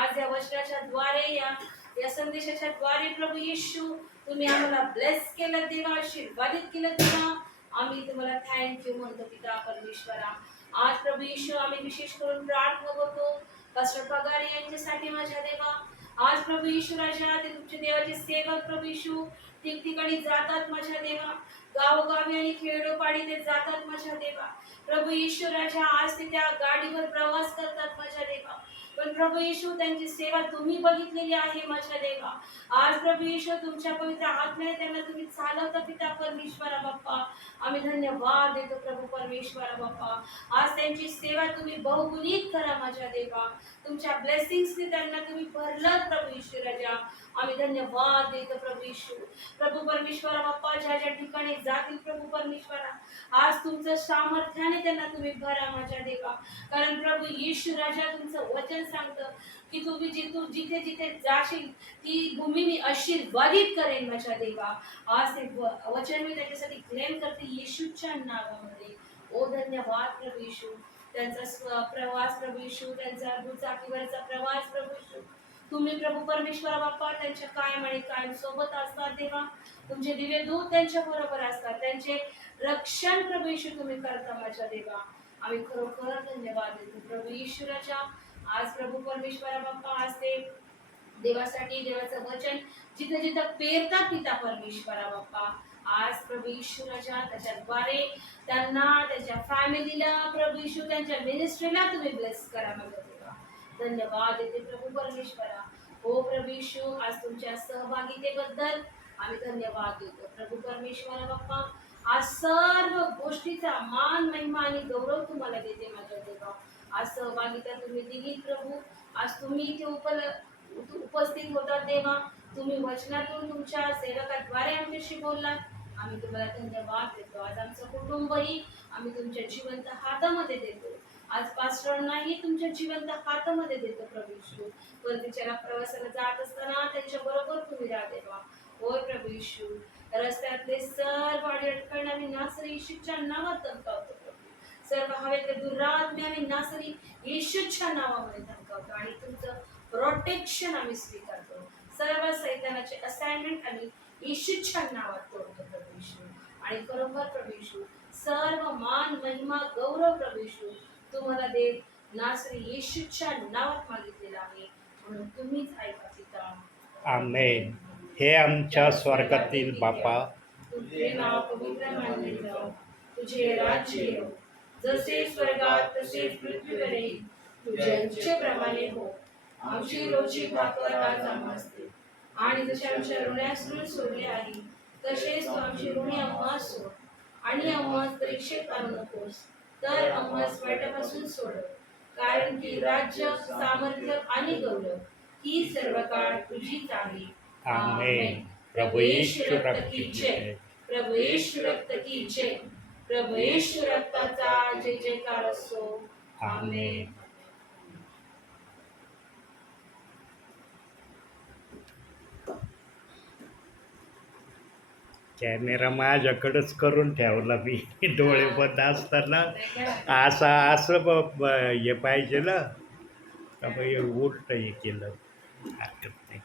आज या वचनाच्या द्वारे या संदेशाच्या द्वारे प्रभू येशू तुम्ही आम्हाला ब्लेस केलं देवा, आशीर्वादित केलं देवा. आम्ही तुम्हाला थँक्यू म्हणतो पिता परमेश्वरा. आज प्रभू येशू आम्ही विशेष करून प्रार्थना करतो पास्टर पगारे यांच्यासाठी माझ्या देवा. आज प्रभू येशू राजा, ते तुमचे देवाचे सेवक प्रभू येशू ठिकठिकाणी जातात माझ्या देवा, गावोगावी आणि खेडोपाडी ते जातात माझ्या देवा. प्रभू येशू राजा, आज ते त्या गाडीवर प्रवास करतात माझ्या देवा, पण प्रभू येशू त्यांची सेवा तुम्ही बघितलेली आहे माझ्या देवा. आज प्रभू येशू तुमच्या पवित्र आत्म्याने त्यांना तुम्ही चालवता पिता परमेश्वरा बाप्पा. आम्ही धन्यवाद देतो प्रभू परमेश्वरा बाप्पा. आज त्यांची सेवा तुम्ही बहुगुणित करा माझ्या देवा. तुमच्या ब्लेसिंग्सने त्यांना तुम्ही भरलात प्रभू येशू राजा. आम्ही धन्यवाद देतो प्रभू येशू. प्रभू परमेश्वरा बाप्पा, ज्या ज्या ठिकाणी जातील प्रभू परमेश्वरा, आज तुमचं सामर्थ्याने त्यांना तुम्ही भरा माझ्या देवा. कारण प्रभू येशू राजा तुमचं वचन सांगतं की तुम्ही जिथे जिथे जाशील ती भूमी मी आशीर्वादित करेन माझ्या देवा. आज ते वचन मी त्याच्यासाठी क्लेम करते येशूच्या नावामध्ये. ओ धन्यवाद प्रभू येशू. त्यांचा प्रवास प्रभू येशू, त्यांचा दुचाकीवरचा प्रवास प्रभू येशू तुम्ही प्रभू परमेश्वरा बाप्पा त्यांच्या कायम आणि कायम सोबत असतात देवा. तुमचे दिव्य दूत त्यांच्या बरोबर असतात, त्यांचे रक्षण प्रभू येशू तुम्ही करता माझ्या देवा. आम्ही खरोखर धन्यवाद देतो प्रभू येशूराच्या. आज प्रभू परमेश्वरा बाप्पा, आज ते देवासाठी देवाचं वचन जिथे जिथे पेरतात पिता परमेश्वरा बाप्पा, आज प्रभू येशूराच्या त्याच्याद्वारे त्यांना, त्यांच्या फॅमिलीला प्रभू येशू, त्यांच्या मिनिस्ट्रीला तुम्ही ब्लेस करा माझ्या देवा. धन्यवाद देते प्रभू परमेश्वरा. हो प्रभू येशू, आज तुमच्या सहभागितेबद्दल आम्ही धन्यवाद देतो प्रभू परमेश्वरा बाप्पा. आज सर्व गोष्टीचा मान महिमा आणि गौरव तुम्हाला देते माझ्या देवा. आज सहभागिता तुम्ही दिली प्रभू. आज तुम्ही इथे उपस्थित होतात देवा. तुम्ही वचनातून तुमच्या सेवकाद्वारे आमच्याशी बोललात. आम्ही तुम्हाला धन्यवाद देतो. आज आमचं कुटुंबही आम्ही तुमच्या जिवंत हातामध्ये देतो. आज पास्टरांनाही तुमच्या जिवंत हातामध्ये देतो प्रभू येशू. परदेशाला प्रवासाला जात असताना त्यांच्या बरोबर तुम्ही राहा देवा. होय प्रभू येशू, रस्त्यातले सर्व अडचण आम्ही नासरी येशूच्या नावात धमकावतो प्रभू. सर्व हवेतले दुरात्मे आम्ही नासरी येशूच्या नावामध्ये धमकावतो आणि तुमचं प्रोटेक्शन आम्ही स्वीकारतो. सर्व सैतानाचे असाइनमेंट आम्ही येशूच्या नावात तोडतो प्रभू येशू. आणि खरोखर प्रभू येशू, सर्व मान महिमा गौरव प्रभू येशू तुम्हाला देत नासरी येशूच्या नावात मागितलेलं आहे. म्हणून तुम्हीच ऐका पिता. आमेन. हे आमच्या स्वर्गातील बापा, तुझे नाव पवित्र मानले जाओ. तुझे राज्य येऊ. जसे स्वर्गात तसेच पृथ्वीवरही तुझ्या इच्छेप्रमाणे हो. आमची रोजची भाकर आज आम्हास दे. आणि जसे आमच्या ऋणास ऋण सोडले आहे तसेच तू आमची ऋणे आम्हास सोड. आणि आम्हास परीक्षेत आणू नकोस, तर आम्हास वाईटापासून सोडव. कारण की राज्य, सामर्थ्य आणि गौरव ही सर्व काळ तुझीच आहे. आमेन. प्रभु येशू रक्त की जय. प्रभु येशू रक्त की जय. प्रभु येशू रक्ताचा जय जयकार असो. आमेन. कॅमेरा माझ्याकडेच करून ठेवला मी. डोळे बंद असताना असं हे पाहिजे ना, तर मग हे उलट हे केलं. हरकत नाही.